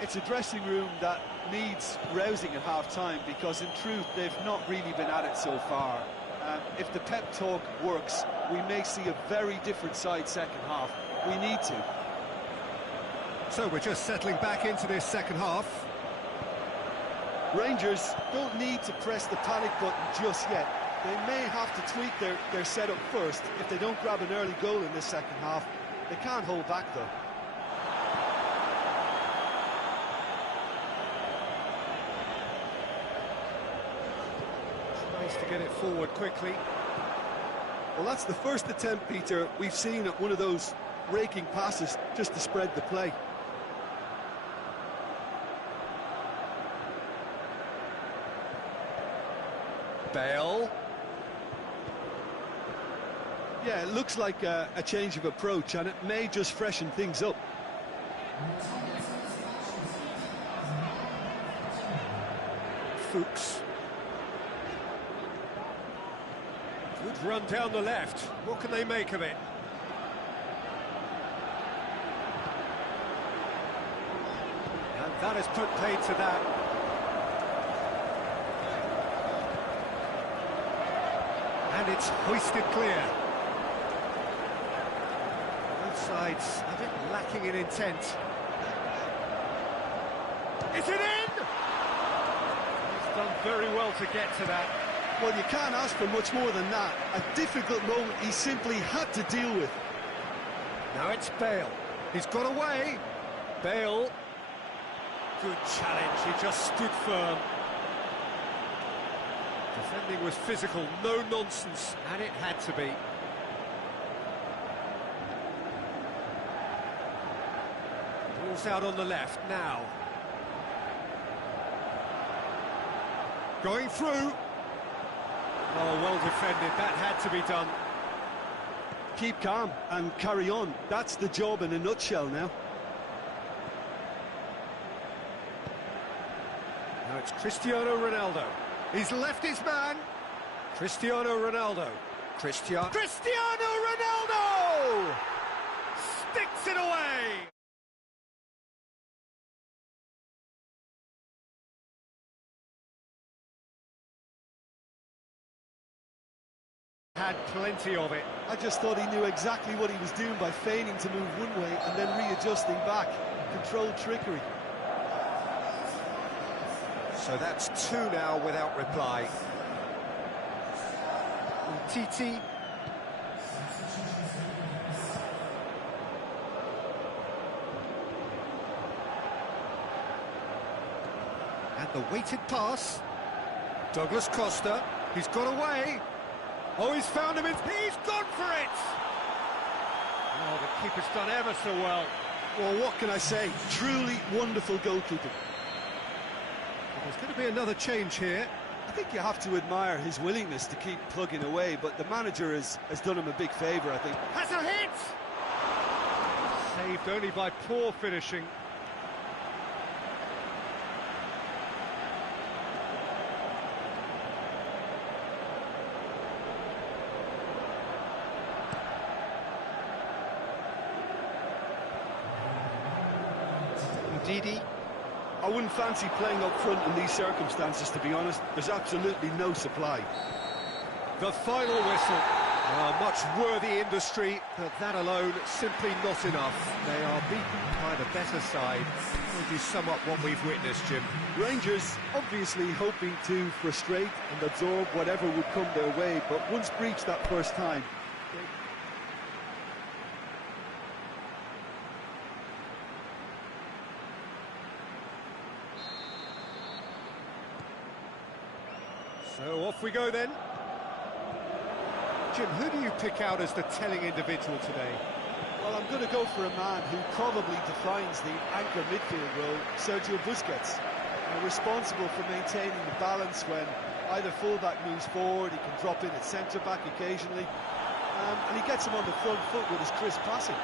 It's a dressing room that needs rousing at half-time because, in truth, they've not really been at it so far. If the pep talk works, we may see a very different side second half. We need to. So we're just settling back into this second half. Rangers don't need to press the panic button just yet. They may have to tweak their setup first. If they don't grab an early goal in this second half, they can't hold back, though. Nice to get it forward quickly. Well, that's the first attempt, Peter, we've seen at one of those raking passes just to spread the play. Bale. Yeah, it looks like a change of approach, and it may just freshen things up. Fuchs. Good run down the left. What can they make of it? And that has put paid to that. And it's hoisted clear. Both sides a bit lacking in intent. Is it in? He's done very well to get to that. Well, you can't ask for much more than that. A difficult moment he simply had to deal with. Now it's Bale. He's got away. Bale. Good challenge. He just stood firm. Defending was physical, no nonsense, and it had to be. Ball's out on the left now. Going through. Oh, well defended. That had to be done. Keep calm and carry on. That's the job in a nutshell now. Now it's Cristiano Ronaldo. He's left his man. Cristiano Ronaldo. Cristiano Ronaldo! Sticks it away! Had plenty of it. I just thought he knew exactly what he was doing by feigning to move one way and then readjusting back. Controlled trickery. So that's two now without reply. Titi. And the weighted pass. Douglas Costa. He's got away. Oh, he's found him. He's gone for it. Oh, the keeper's done ever so well. Well, what can I say? Truly wonderful goalkeeping. There's going to be another change here. I think you have to admire his willingness to keep plugging away, but the manager has done him a big favour, I think. Has a hit! Saved only by poor finishing. Didi. I wouldn't fancy playing up front in these circumstances, to be honest. There's absolutely no supply. The final whistle. Much worthy industry, but that alone simply not enough. They are beaten by the better side. How do you sum up what we've witnessed, Jim? Rangers obviously hoping to frustrate and absorb whatever would come their way, but once breached that first time, so off we go then. Jim, who do you pick out as the telling individual today? well, I'm going to go for a man who probably defines the anchor midfield role, Sergio Busquets. Responsible for maintaining the balance when either fullback moves forward, he can drop in at centre-back occasionally, and he gets him on the front foot with his crisp passing.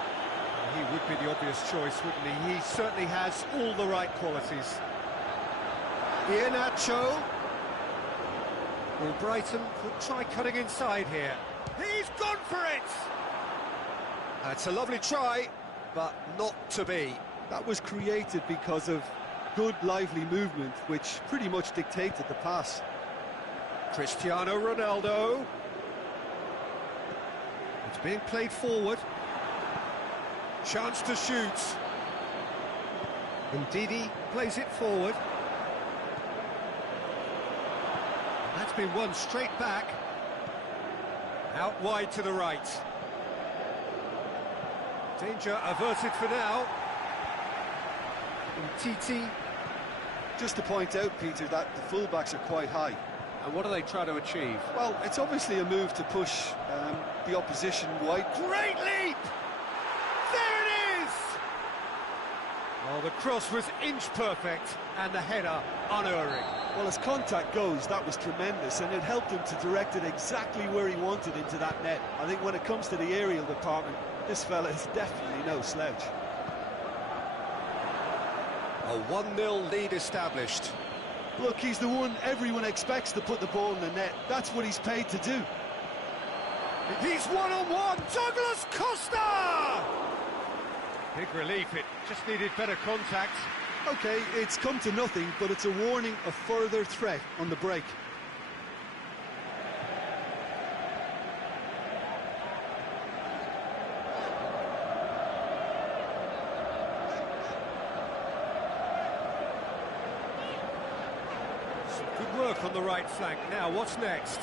He would be the obvious choice, wouldn't he? He certainly has all the right qualities. Iheanacho. Well, Brighton could try cutting inside here. He's gone for it! That's a lovely try, but not to be. That was created because of good, lively movement, which pretty much dictated the pass. Cristiano Ronaldo. It's being played forward. Chance to shoot. And Didi plays it forward. And that's been won straight back. Out wide to the right. Danger averted for now. And Titi. Just to point out, Peter, that the fullbacks are quite high. And what are they trying to achieve? Well, it's obviously a move to push the opposition wide. Great leap! There it is! Oh, the cross was inch perfect, and the header unerring. Well, as contact goes, that was tremendous, and it helped him to direct it exactly where he wanted into that net. I think when it comes to the aerial department, this fella is definitely no slouch. A 1-0 lead established. Look, he's the one everyone expects to put the ball in the net. That's what he's paid to do. He's one-on-one, Douglas Costa! Big relief, it just needed better contact. OK, it's come to nothing, but it's a warning of further threat on the break. Good work on the right flank. Now, what's next?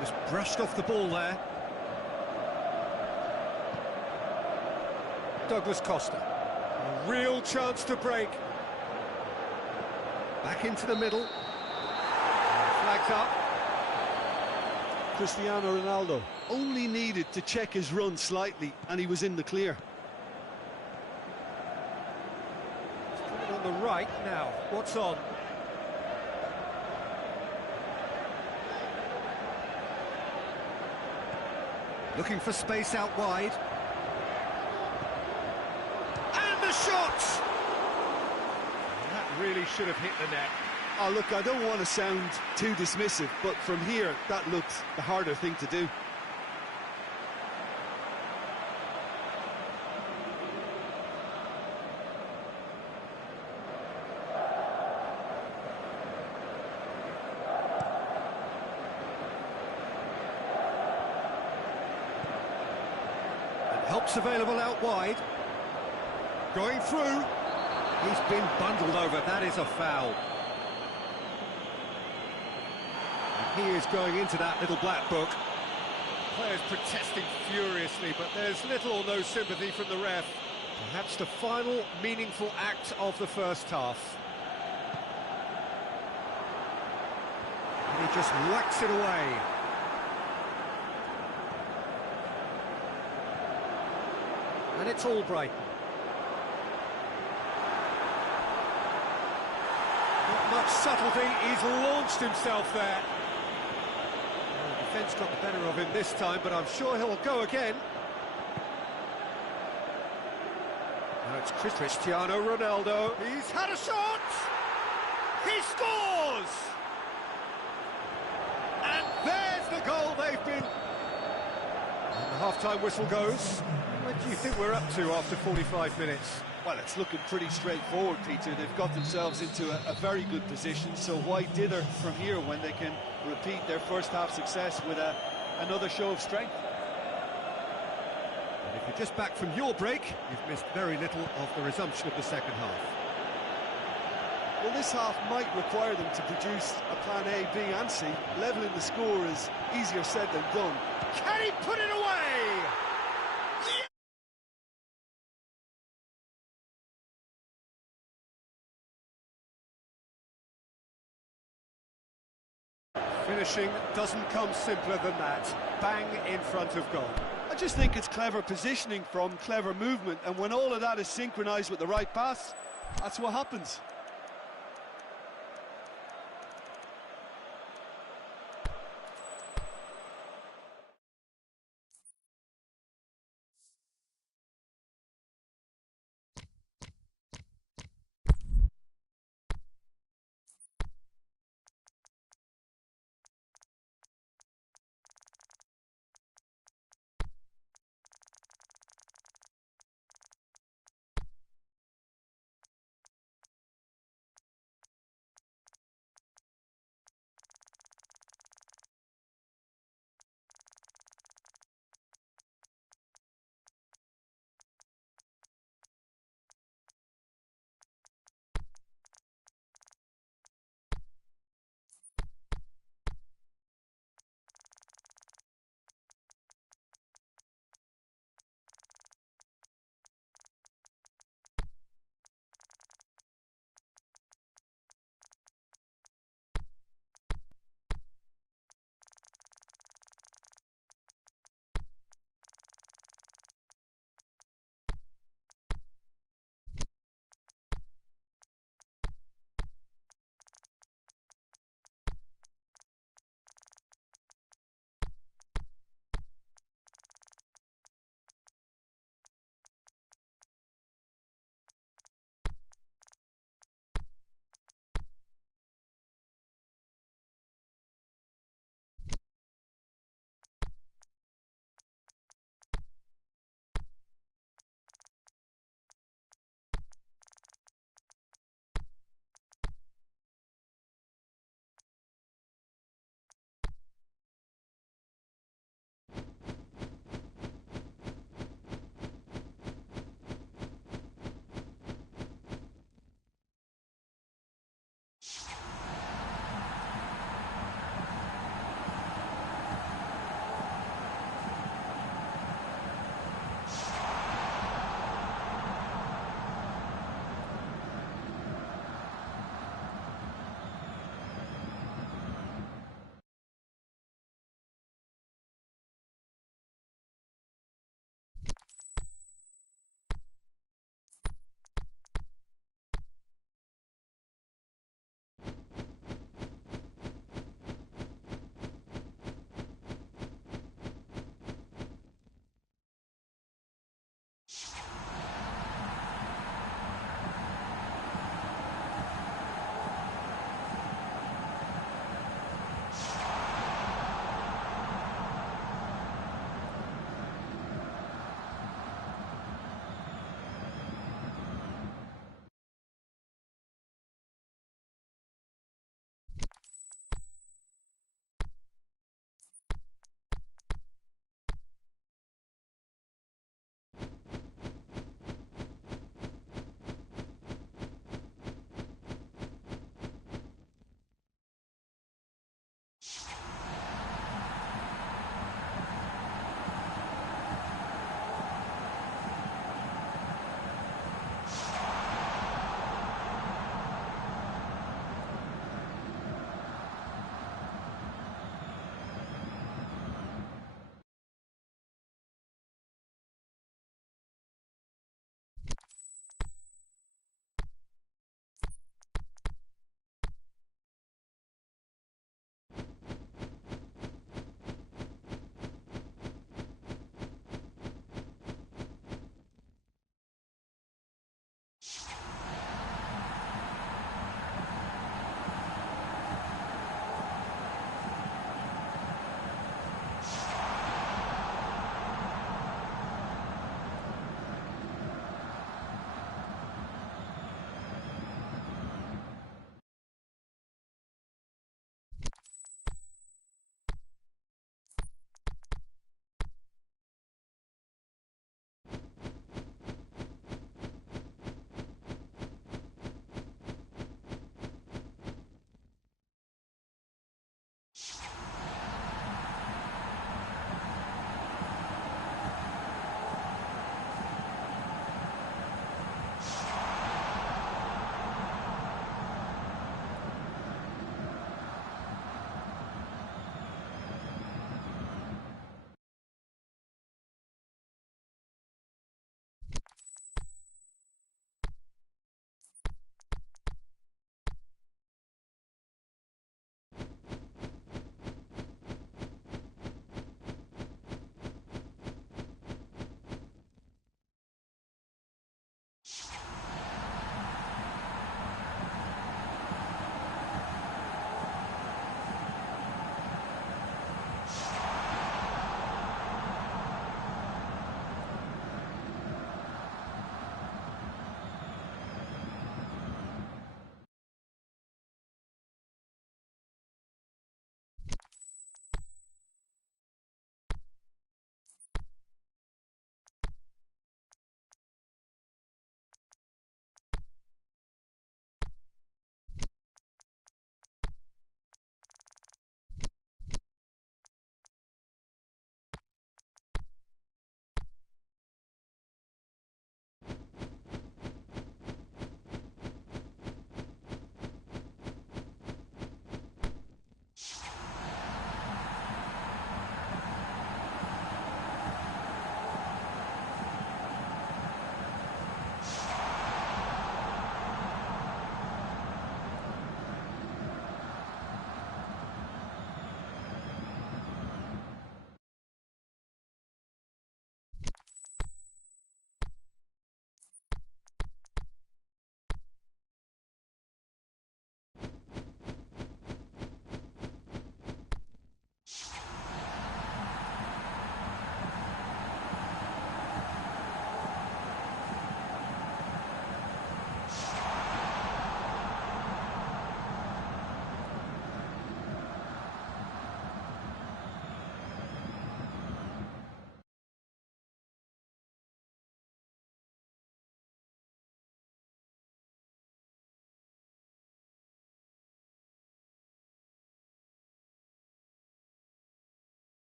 Just brushed off the ball there. Douglas Costa. A real chance to break. Back into the middle. Flags up. Cristiano Ronaldo only needed to check his run slightly, and he was in the clear. It's coming on the right now. What's on? Looking for space out wide. And the shot! That really should have hit the net. Oh, look, I don't want to sound too dismissive, but from here, that looked the harder thing to do. looks available out wide. Going through. He's been bundled over. That is a foul. And he is going into that little black book. Players protesting furiously, but there's little or no sympathy from the ref. Perhaps the final meaningful act of the first half. And he just whacks it away. And it's all Brighton. Not much subtlety, he's launched himself there. Well, the defence got the better of him this time, but I'm sure he'll go again. Now it's Cristiano Ronaldo. He's had a shot! He scores! And there's the goal they've been... And the half-time whistle goes. What do you think we're up to after 45 minutes? Well, it's looking pretty straightforward, Peter. They've got themselves into a very good position, so why dither from here when they can repeat their first-half success with another show of strength? And if you're just back from your break, you've missed very little of the resumption of the second half. Well, this half might require them to produce a plan A, B and C. Levelling the score is easier said than done. Can he put it away? Finishing doesn't come simpler than that. Bang in front of goal. I just think it's clever positioning from clever movement, and when all of that is synchronised with the right pass, that's what happens.